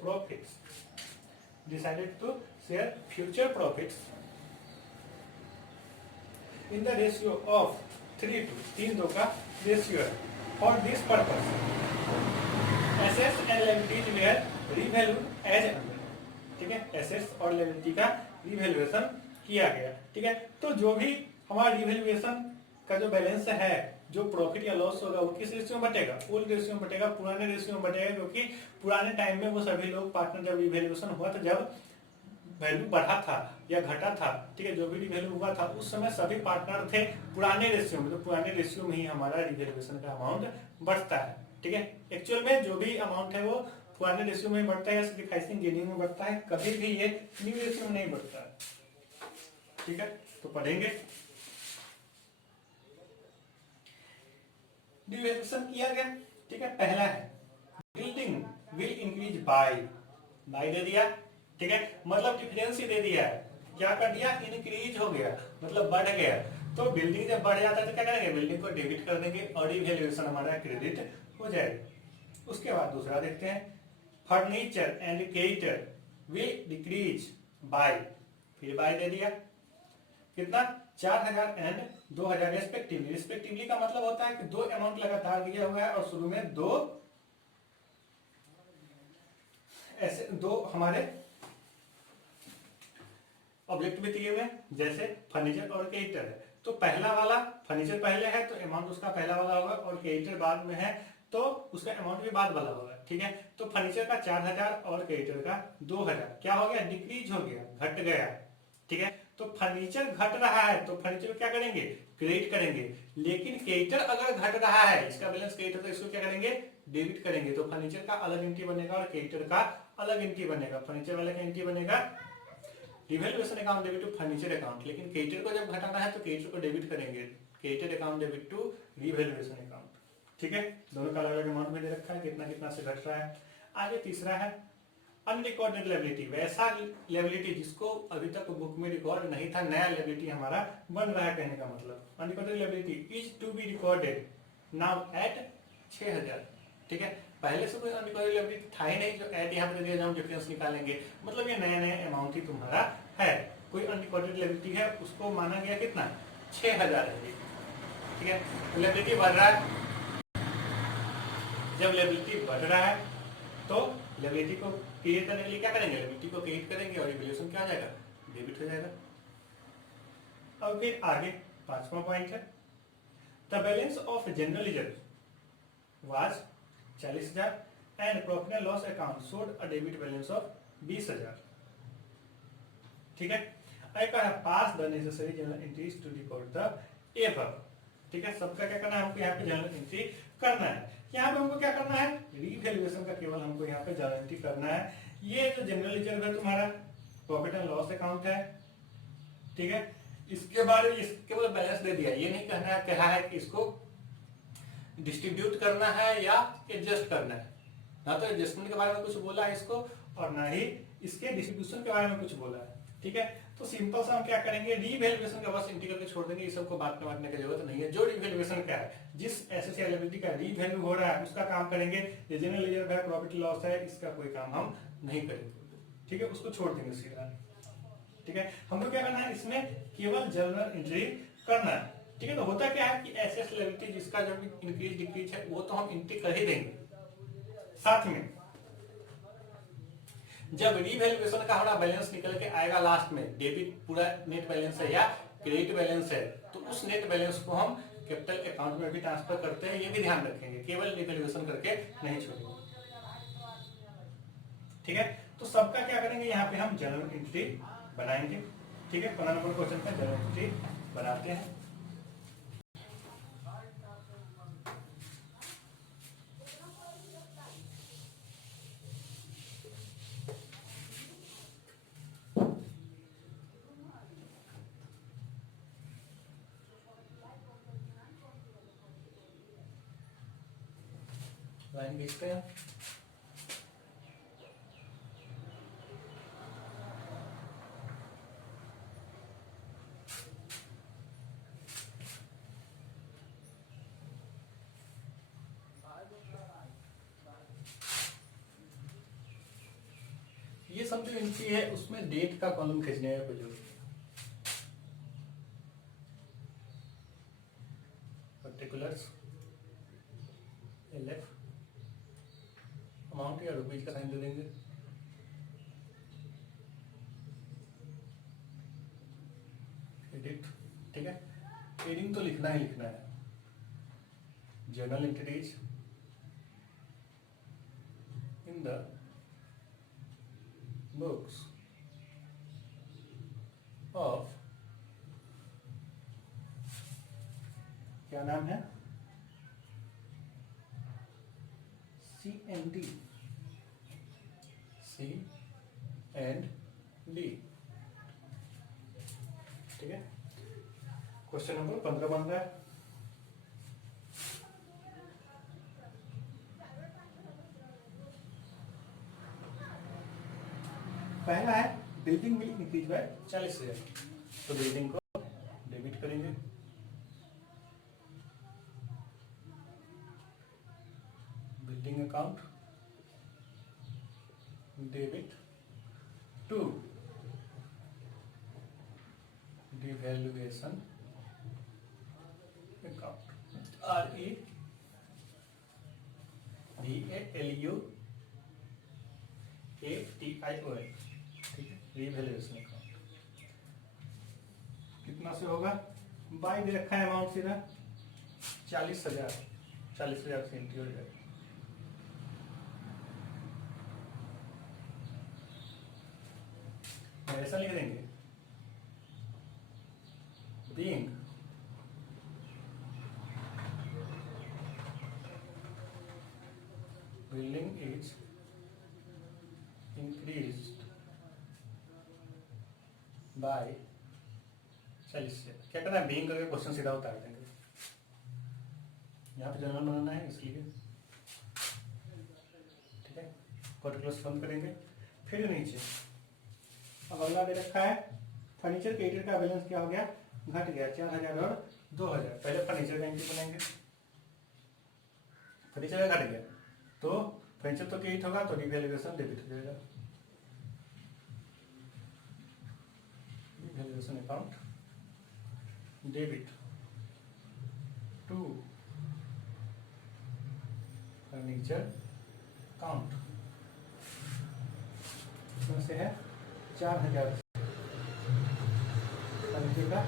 future profits in the ratio of 3:2 का रेशियो है। For this purpose assets and liabilities were revalued as under। ठीक है, एसेट्स और लायबिलिटी का revaluation किया गया। ठीक है, तो जो भी हमारा रिवैल्यूएशन का जो बैलेंस है, जो प्रॉफिट या लॉस होगा, वो किस रेशियो में बटेगा, ओल्ड रेशियो में बटेगा, पुराने रेशियो में बटेगा। क्योंकि पुराने टाइम में वो सभी लोग पार्टनर जब रिवैल्यूएशन हुआ था, जब वैल्यू बढ़ा था या घटा था, ठीक है, जो भी रिवैल्यू हुआ था उस समय सभी पार्टनर थे पुराने रेशियो में। तो पुराने रेशियो में ही हमारा रिवैल्यूएशन का अमाउंट बढ़ता है। ठीक है, एक्चुअल में जो भी अमाउंट है वो पुराने रेशियो में बढ़ता है या सैक्रिफाइसिंग गेनिंग में बढ़ता है, कभी भी ये न्यू रेशियो में नहीं बढ़ता है। ठीक है, तो पढ़ेंगे। डिविजन किया गया। ठीक है, पहला है बिल्डिंग विल इंक्रीज बाय दे दिया। ठीक है, मतलब डिफरेंस ही दे दिया है। क्या कर दिया, इंक्रीज हो गया, मतलब बढ़ गया। तो बिल्डिंग जब बढ़ जाता है तो क्या करेंगे, बिल्डिंग को डेबिट कर देंगे और रिवैल्यूएशन हमारा क्रेडिट हो जाएगा। उसके बाद दूसरा देखते हैं, furniture and creditor will decrease by, फिर बाय दे दिया कितना, 4000 एंड 2000 रेस्पेक्टिवली। रेस्पेक्टिवली का मतलब होता है कि दो अमाउंट लगातार दिया हुआ है और शुरू में दो ऐसे दो हमारे ऑब्जेक्ट भी दिए हुए हैं, जैसे फर्नीचर और क्रेडिटर है। तो पहला वाला फर्नीचर पहले है तो अमाउंट उसका पहला वाला होगा, और क्रेडिटर बाद में है तो उसका अमाउंट भी बाद वाला होगा, ठीक है। तो फर्नीचर का 4000 और क्रेडिटर का 2000 क्या हो गया, डिक्रीज हो गया, घट गया, ठीक है। तो फर्नीचर घट रहा है तो फर्नीचर क्या करेंगे, क्रेडिट करेंगे। लेकिन क्रेडिटर अगर घट रहा है, इसका बैलेंस क्रेडिटर, तो इसको क्या करेंगे, डेबिट करेंगे। तो फर्नीचर का अलग एंट्री बनेगा और क्रेडिटर का अलग एंट्री बनेगा। फर्नीचर वाले का एंट्री बनेगा revaluation account debit to furniture account, लेकिन क्रेडिटर को जब घटाना है तो क्रेडिटर को डेबिट करेंगे, creditor account debit to revaluation account, ठीक है। दोनों का अलग अलग अमाउंट में दे रखा है, कितना कितना से घट रहा है। आगे तीसरा है अनरिकॉर्डेड लायबिलिटी, वैसा लायबिलिटी जिसको अभी तक बुक में रिकॉर्ड नहीं था, नया लायबिलिटी हमारा बन रहा है, कहने का मतलब unrecorded liability is to be recorded now at 6000, ठीक है। पहले से कोई अनरिकॉर्डेड लायबिलिटी था ही नहीं, जो एट यहाँ पे दिया, जब डिफरेंस निकालेंगे, मतलब ये नया नया अमाउंट ही तुम्हारा है। कोई अनरिकॉर्डेड लायबिलिटी है, उसको माना गया कितना, 6000 है, ठीक है। तो लायबिलिटी बढ़ रहा है, जब लायबिलिटी बढ़ रहा है तो लायबिलिटी को क्लियर करने के लिए क्या करेंगे, लायबिलिटी को क्लियर करेंगे और रिवैल्यूएशन क्या हो जाएगा, डेबिट हो जाएगा। अब फिर आगे पांचवा पॉइंट है, the balance of general reserve was 40,000 and profit and loss account showed a debit balance of 20,000, ठीक है। आई कहा pass the necessary journal entries to record the above, ठीक है। सबका क्या करना है, हमको यहाँ पे जनरल एंट्री करना है। यहाँ पे हमको क्या करना है, रिवैल्यूएशन का केवल हमको यहाँ पे जनरल एंट्री करना है। ये जो जनरल रिजर्व है तुम्हारा प्रॉफिट एंड लॉस अकाउंट है, ठीक है। इसके बारे में इसके केवल बैलेंस दे दिया, ये नहीं कहना है, कहा है कि इसको डिस्ट्रीब्यूट करना है या एडजस्ट करना है, ना तो एडजस्टमेंट के बारे में कुछ बोला है इसको और ना ही इसके डिस्ट्रीब्यूशन के बारे में कुछ बोला है, ठीक है। तो सिंपल सा हम क्या करेंगे, रिवैल्यूएशन का बस एंट्री करके छोड़ देंगे, ये सबको बात में बांटने की जरूरत नहीं है। जो रिवैल्यूएशन का है, जिस एसेट या लायबिलिटी का रिवैल्यू हो रहा है उसका काम करेंगे। ये जनरल रिजर्व है, प्रॉफिट लॉस है, इसका कोई काम हम नहीं करेंगे, ठीक है, उसको छोड़ देंगे सीधा, ठीक है। हमको क्या करना है, इसमें केवल जनरल एंट्री करना है, ठीक है। तो होता क्या है कि एसेट लायबिलिटी जिसका जो इंक्रीज डिक्रीज है वो तो हम एंट्री कर ही देंगे। साथ में जब रिवैल्यूएशन का हमारा बैलेंस निकल के आएगा लास्ट में, डेबिट पूरा नेट बैलेंस है या क्रेडिट बैलेंस है, तो उस नेट बैलेंस को हम कैपिटल अकाउंट में भी ट्रांसफर करते हैं, ये भी ध्यान रखेंगे, केवल रिवैल्यूएशन करके नहीं छोड़ेंगे, ठीक है। तो सबका क्या करेंगे, यहाँ पे हम जनरल एंट्री बनाएंगे, ठीक है। 15 नंबर क्वेश्चन पे जनरल एंट्री बनाते हैं। लाइन खींचते हैं, ये सब जो एंट्री है उसमें डेट का कॉलम खींचने का कोई जरूरत नहीं, पर्टिकुलर्स एलएफ अमाउंट या रुपीज का साइन दे देंगे, एडिट, ठीक है। एडिंग तो लिखना ही लिखना है, journal entities in the books of, क्या नाम है, CND, CND, ठीक है। क्वेश्चन नंबर 15 बन रहा है, पहला है बिल्डिंग विल इंक्रीज बाय 40,000। तो बिल्डिंग को डेबिट करेंगे, building account debit to devaluation account, REVALUATION, ठीक है, रिवैल्यूएशन अकाउंट। कितना से होगा, बाई दे रखा है अमाउंट सीधा 40,000, 40,000 से एंट्री हो जाएगा। ऐसा लिख देंगे, being building is increased by 40,000। क्या करना है, बीइंग करके क्वेश्चन सीधा उतार देंगे, यहाँ पे जनरल बनाना है इसलिए, ठीक है। पर्टिकुलर्स बंद करेंगे, फिर नीचे अब अगला दे रखा है फर्नीचर क्रेडिटर का बैलेंस क्या हो गया, घट गया 4,000 और 2,000। पहले फर्नीचर का एंट्री बनाएंगे, फर्नीचर का घट गया तो फर्नीचर तो क्रेडिट होगा तो रिवैल्यूएशन डेबिट हो जाएगा, revaluation account debit to furniture account, इसमें से है 4,000 फर्नीचर का,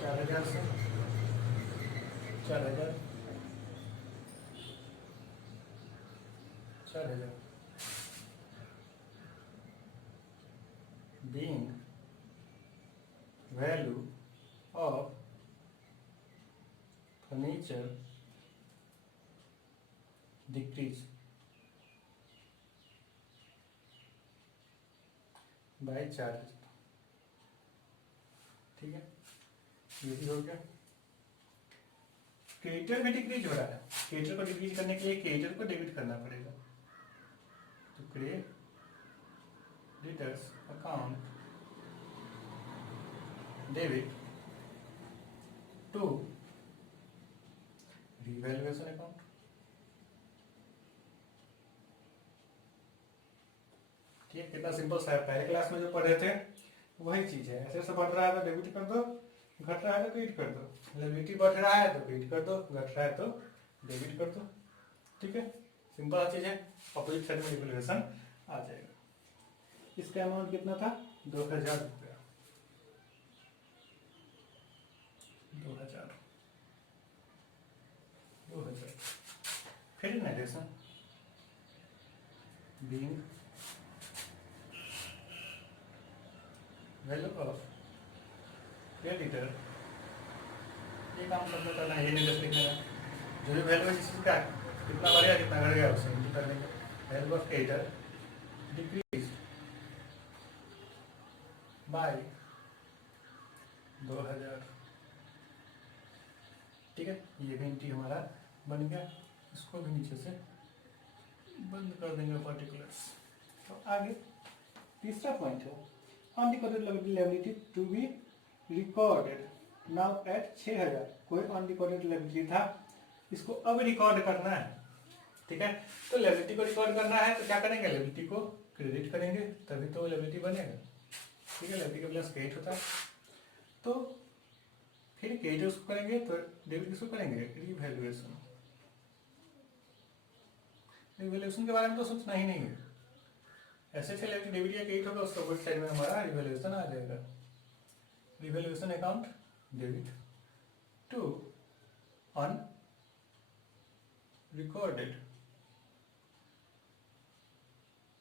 4,000 से 4,000 being value of furniture decrease by 4,000, ठीक है, ये भी हो गया। क्रेडिटर भी डिक्रीज हो रहा है, क्रेडिटर को डिक्रीज करने के लिए क्रेडिटर को डेबिट करना पड़ेगा, तो creditors account debit to revaluation account, ठीक है। कितना सिंपल सा है, पहले क्लास में जो पढ़े थे वही चीज है, ऐसे बढ़ रहा है तो डेबिट कर दो, घट रहा है तो क्रेडिट कर दो, लायबिलिटी बढ़ रहा है तो क्रेडिट कर दो, घट रहा है तो डेबिट कर दो, ठीक है। सिंपल चीज है, अपोजिट साइड में रिवैल्यूएशन आ जाएगा। इसका अमाउंट कितना था, 2,000 रुपया, 2,000 फिर narration being value of creditor, ये काम सब में करना है, ये नहीं जस्ट लिखना है, जो भी वैल्यू है जिसका कितना बढ़ेगा कितना घट गया उसे एंट्री कर लेंगे। Value of creditor decrease by 2,000, ठीक है। ये भी एंट्री हमारा बन गया, इसको भी नीचे से बंद कर देंगे पर्टिकुलर्स। तो आगे तीसरा पॉइंट है, unrecorded liability to be recorded now at 6,000। कोई अनरिकॉर्डेड लायबिलिटी था, इसको अब रिकॉर्ड करना है, ठीक है। तो लायबिलिटी को रिकॉर्ड करना है तो क्या करेंगे, लायबिलिटी को क्रेडिट करेंगे तभी तो लायबिलिटी बनेगा, ठीक है। लायबिलिटी का बैलेंस क्रेडिट होता है, तो फिर क्रेडिट उसको करेंगे तो डेबिट किसको करेंगे, रिवैल्यूएशन। रिवैल्यूएशन के बारे में तो सोचना ही नहीं है, ऐसे चले डेबिट या क्रेडिट होगा उसका अपोजिट साइड में हमारा रिवैल्यूएशन आ जाएगा, revaluation account debit to unrecorded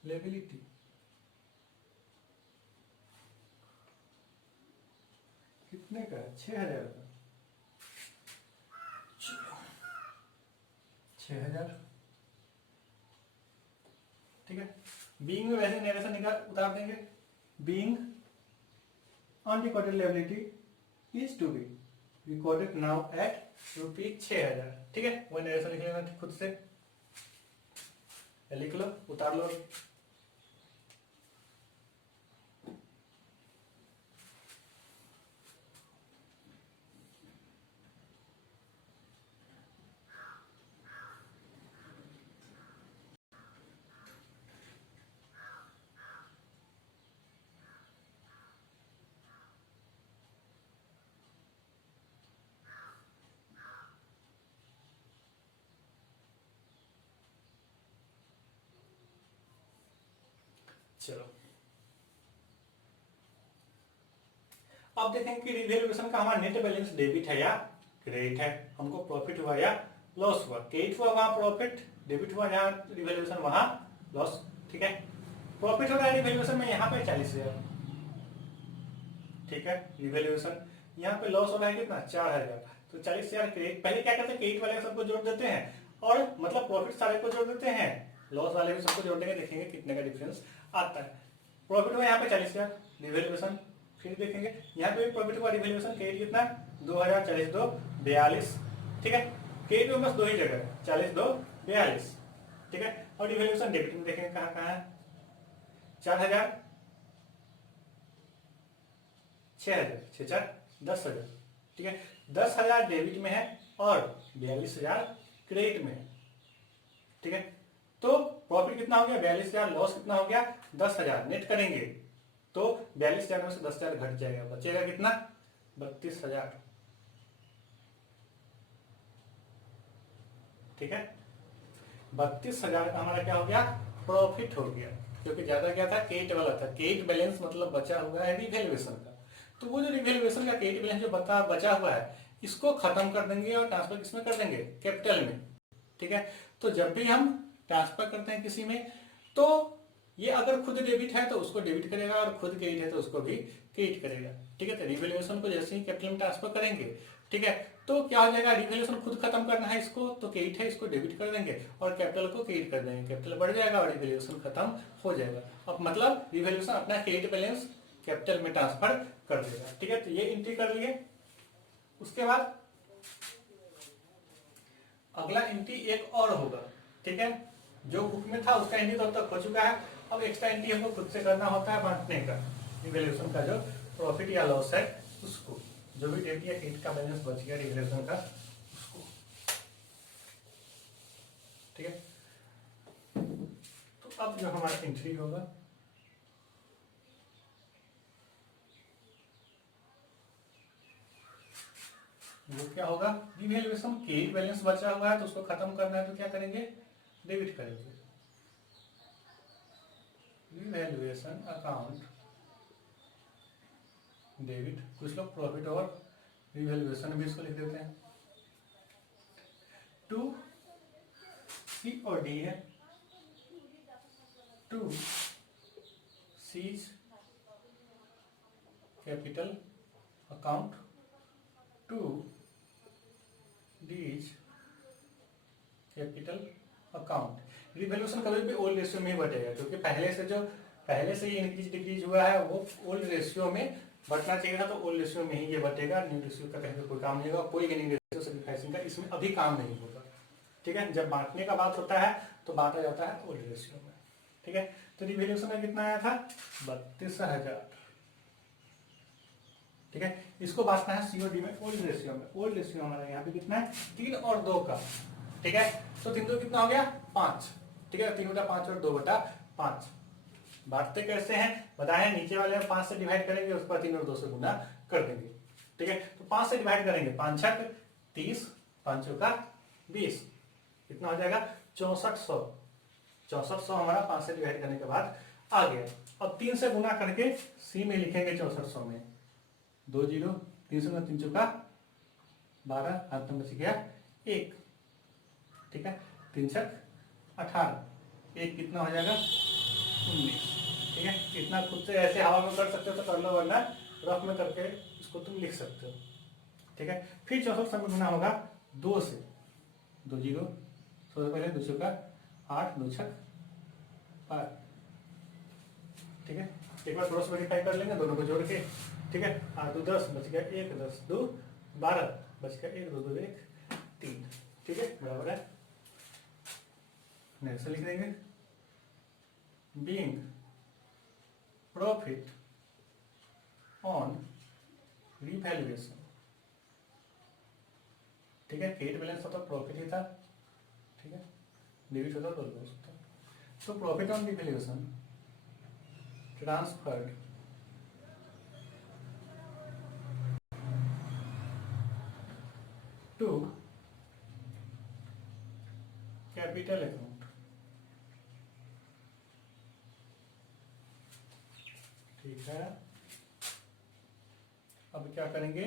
liability, कितने का, 6,000 का, 6,000, ठीक है। बीइंग में वैसे नरेशन निकाल उतार देंगे, being unrecorded liability is to be recorded now at ₹6,000, ठीक है। वो नरेशन लिख लेना खुद से, लिख लो, उतार लो। चलो अब देखेंगे कि रिवैल्यूएशन का हमारा नेट बैलेंस डेबिट है या क्रेडिट है, हमको प्रॉफिट हुआ या लॉस हुआ। क्रेडिट हुआ वहां प्रॉफिट, डेबिट हुआ जहां रिवैल्यूएशन वहां लॉस। ठीक है, प्रॉफिट हो रहा है रिवैल्यूएशन में यहाँ पे 40,000। ठीक है, रिवैल्यूएशन यहाँ पे लॉस हो रहा है कितना 4,000। तो 40,000 क्रेडिट, पहले क्या करते हैं क्रेडिट वाले सबको जोड़ देते हैं और मतलब प्रॉफिट सारे को जोड़ देते हैं, लॉस वाले भी सबको जोड़ देंगे, देखेंगे कितने का डिफरेंस आता है। प्रॉफिट हुआ यहाँ पे 40,000 रिवैल्यूएशन, फिर देखेंगे यहाँ पे प्रॉफिट हुआ रिवैल्यूएशन क्रेडिट कितना 2,000 40 2 42। ठीक है, क्रेडिट में बस दो ही जगह 40 2 42। ठीक है, और रिवैल्यूएशन डेबिट में देखेंगे कहाँ कहाँ है 4,000 6,000 6 4 10,000। ठीक है, 10,000 डेबिट में है और 42,000 क्रेडिट में है। ठीक है, तो प्रॉफिट कितना हो गया 42,000, लॉस कितना हो गया 10,000। नेट करेंगे तो 42,000 में से 10,000 घट जाएगा, बचेगा कितना 32,000। ठीक है, 32,000 का हमारा क्या हो गया प्रॉफिट हो गया, क्योंकि ज्यादा क्या था क्रेडिट वाला था। क्रेडिट बैलेंस मतलब बचा हुआ है रिवैल्यूएशन का, तो वो जो रिवैल्यूएशन का क्रेडिट बैलेंस जो बचा हुआ है इसको खत्म कर देंगे और ट्रांसफर किसमें कर देंगे कैपिटल में। ठीक है, तो जब भी हम ट्रांसफर करते हैं किसी में तो ये अगर खुद डेबिट है तो उसको डेबिट करेगा और खुद क्रेडिट है तो उसको भी क्रेडिट करेगा। ठीक है, तो रिवैल्यूएशन को जैसे ही कैपिटल में ट्रांसफर करेंगे, ठीक है, तो क्या हो जाएगा रिवैल्यूएशन खुद खत्म करना है इसको, तो क्रेडिट है इसको डेबिट कर देंगे और कैपिटल को क्रेडिट कर देंगे, कैपिटल बढ़ जाएगा और रिवैल्यूएशन खत्म हो जाएगा। अब मतलब रिवैल्यूएशन अपना क्रेडिट बैलेंस कैपिटल में ट्रांसफर कर देगा। ठीक है, तो ये एंट्री कर लिए। उसके बाद अगला एंट्री एक और होगा। ठीक है, जो बुक में था उसका एंट्री तो अब तक हो चुका है, अब एक्स्ट्रा एंट्री हमको खुद से करना होता है बांटने का, रिवैल्यूएशन का जो प्रॉफिट या लॉस है उसको, जो भी डेबिट या क्रेडिट का बैलेंस बच गया रिवैल्यूएशन का उसको। ठीक है, तो अब जो हमारा एंट्री होगा वो क्या होगा रिवैल्यूएशन क्रेडिट बैलेंस बचा हुआ है तो उसको खत्म करना है तो क्या करेंगे डेबिट करेंगे। रिवैल्यूएशन अकाउंट डेबिट, कुछ लोग प्रॉफिट और रिवैल्यूएशन भी इसको लिख देते हैं। टू सी और डी है, to C's capital account, to D's capital account. Revaluation कभी भी ओल्ड रेशियो में ही बटेगा, क्योंकि पहले से ही इंक्रीज डिक्रीज हुआ है वो ओल्ड रेशियो में बटना चाहिए था, तो ओल्ड रेशियो में ही ये बटेगा। न्यू रेशियो का कहीं कोई काम नहीं होगा, कोई गेनिंग रेशियो सैक्रिफाइसिंग का इसमें अभी काम नहीं होगा। ठीक है, जब बांटने का बात होता है तो बांटा जाता है ओल्ड रेशियो में। ठीक है, तो रिवैल्यूएशन में कितना आया था 32,000। ठीक है, इसको बांटना है सीओडी में ओल्ड रेशियो में। ओल्ड रेशियो हमारा यहाँ पे कितना है 3 और 2 का। ठीक है, तो 3 2 कितना हो गया 5। ठीक है, 3/5 और 2/5। बांटते कैसे हैं बताए, नीचे वाले 5 से डिवाइड करेंगे, उसके बाद 3 और 2 से गुना कर देंगे। ठीक है, तो 5 से डिवाइड करेंगे, 5 6 30, 5 चौका 20, कितना हो जाएगा 6400। 6400 हमारा 5 से डिवाइड करने के बाद आ गया। अब 3 से गुना करके सी में लिखेंगे 6400 में 2 0, 3 से 3 चौका 12, हाथ में बच गया 1। ठीक है, 3 6 18, 1 कितना हो जाएगा 19। ठीक है, इतना खुद से ऐसे हवा में कर सकते हो तो कर लो, वरना रफ में करके इसको तुम लिख सकते हो। ठीक है, फिर 64 में गुना होगा 2 से, 2 0, सबसे पहले 2 चौका 8, 2 6 12। ठीक है, एक बार क्रॉस वेरीफाई कर लेंगे दोनों को जोड़ के। ठीक है, 8 2 10 बच गया 1, 10 2 12 बच गया 1, 2 2 1 3। ठीक है, बराबर है, नेक्स्ट लिख देंगे बीइंग प्रॉफिट ऑन रिवैल्यूएशन। ठीक है, क्रेडिट बैलेंस होता प्रॉफिट ही था। ठीक है, डेबिट होता तो लॉस होता। तो profit on revaluation transferred to capital account. है। अब क्या करेंगे,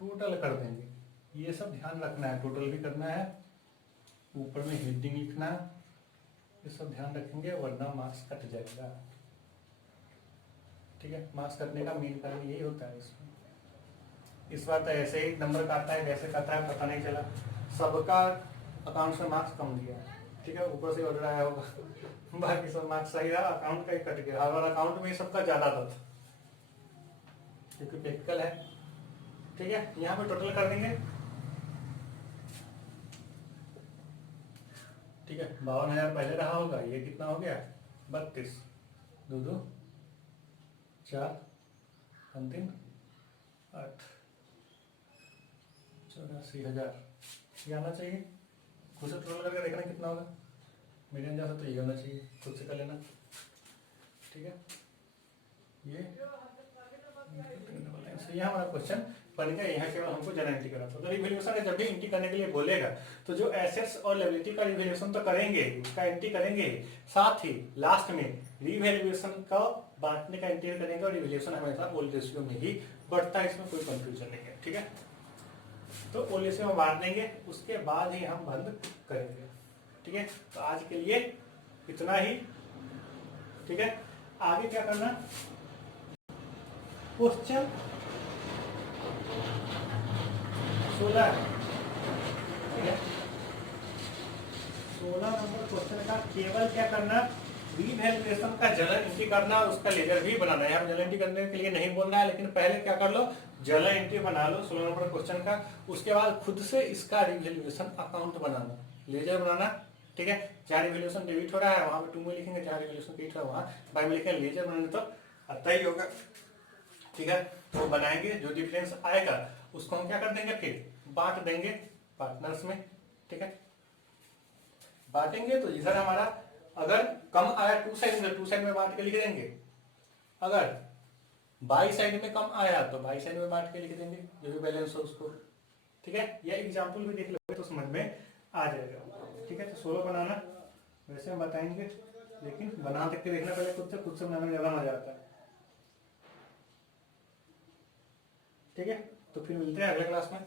टोटल कर देंगे। ये सब ध्यान रखना है, टोटल भी करना है, ऊपर में हेडिंग लिखना, ये सब ध्यान रखेंगे वरना मार्क्स कट जाएगा। ठीक है, मार्क्स कटने का मेन कारण यही होता है इसमें। इस बार तो ऐसे ही नंबर काटा है, कैसे काटा है पता नहीं चला, सबका अकाउंट से मार्क्स कम दिया। ठीक है, ऊपर से ऑर्डर आया होगा बाकी सब मार्क्स सही रहा, अकाउंट का ही कट गया। और अकाउंट में सबका ज्यादा था क्योंकि प्रैक्टिकल है। ठीक है, यहाँ पे टोटल कर देंगे। ठीक है, 52,000 पहले रहा होगा, ये कितना हो गया 32, 2 2 4 3 8, 84,000 ये आना चाहिए। खुद से टोटल करके देखना कितना होगा, मेरे अंदाज से तो ये होना चाहिए, खुद से कर लेना। ठीक है, ये हमारा क्वेश्चन बन गया। यहाँ केवल हमको जनरल एंट्री करना था। तो रिवैल्यूएशन जब भी एंट्री करने के लिए बोलेगा तो जो एसेट्स और लायबिलिटी का रिवैल्यूएशन तो करेंगे, उसका एंट्री करेंगे, साथ ही लास्ट में रिवैल्यूएशन का बांटने का एंट्री करेंगे। और रिवैल्यूएशन हमेशा ओल्ड रेशियो में ही बढ़ता है, इसमें कोई कंफ्यूजन नहीं है। ठीक है, तो ओल्ड रेशियो में बांट देंगे, उसके बाद ही हम बंद करेंगे। ठीक है, तो आज के लिए इतना ही। ठीक है, आगे क्या करना, क्वेश्चन 16, ठीक है, 16 नंबर क्वेश्चन का केवल क्या करना, रिवैल्यूएशन का जर्नल एंट्री करना और उसका लेजर भी बनाना है। जर्नल एंट्री करने के लिए नहीं बोलना है, लेकिन पहले क्या कर लो, जर्नल एंट्री बना लो 16 नंबर क्वेश्चन का। उसके बाद खुद से इसका रिवैल्यूएशन अकाउंट बनाना, लेजर बनाना। ठीक है, जहाँ रिवैल्यूएशन डेबिट हो रहा है वहां पे टू में लिखेंगे, जहाँ रिवैल्यूएशन क्रेडिट हो रहा है वहां बाय में लिखेंगे। लेजर बनाने तो आता ही होगा। ठीक है, तो बनाएंगे, जो डिफरेंस आएगा उसको हम क्या कर देंगे, फिर बांट देंगे पार्टनर्स में। ठीक है, बांटेंगे तो इधर हमारा अगर कम आया टू साइड में बांट के लिख देंगे, अगर बाई साइड में कम आया तो बाई साइड में बांट के लिख देंगे, जो भी बैलेंस हो उसको। ठीक है, यह एग्जाम्पल भी देख लो तो समझ में आ जाएगा। ठीक है, तो 16 बनाना वैसे हम बताएंगे, लेकिन बना तक के देखना पहले खुद से बनाने में ज्यादा मजा आता है। ठीक है, तो फिर मिलते हैं अगले क्लास में।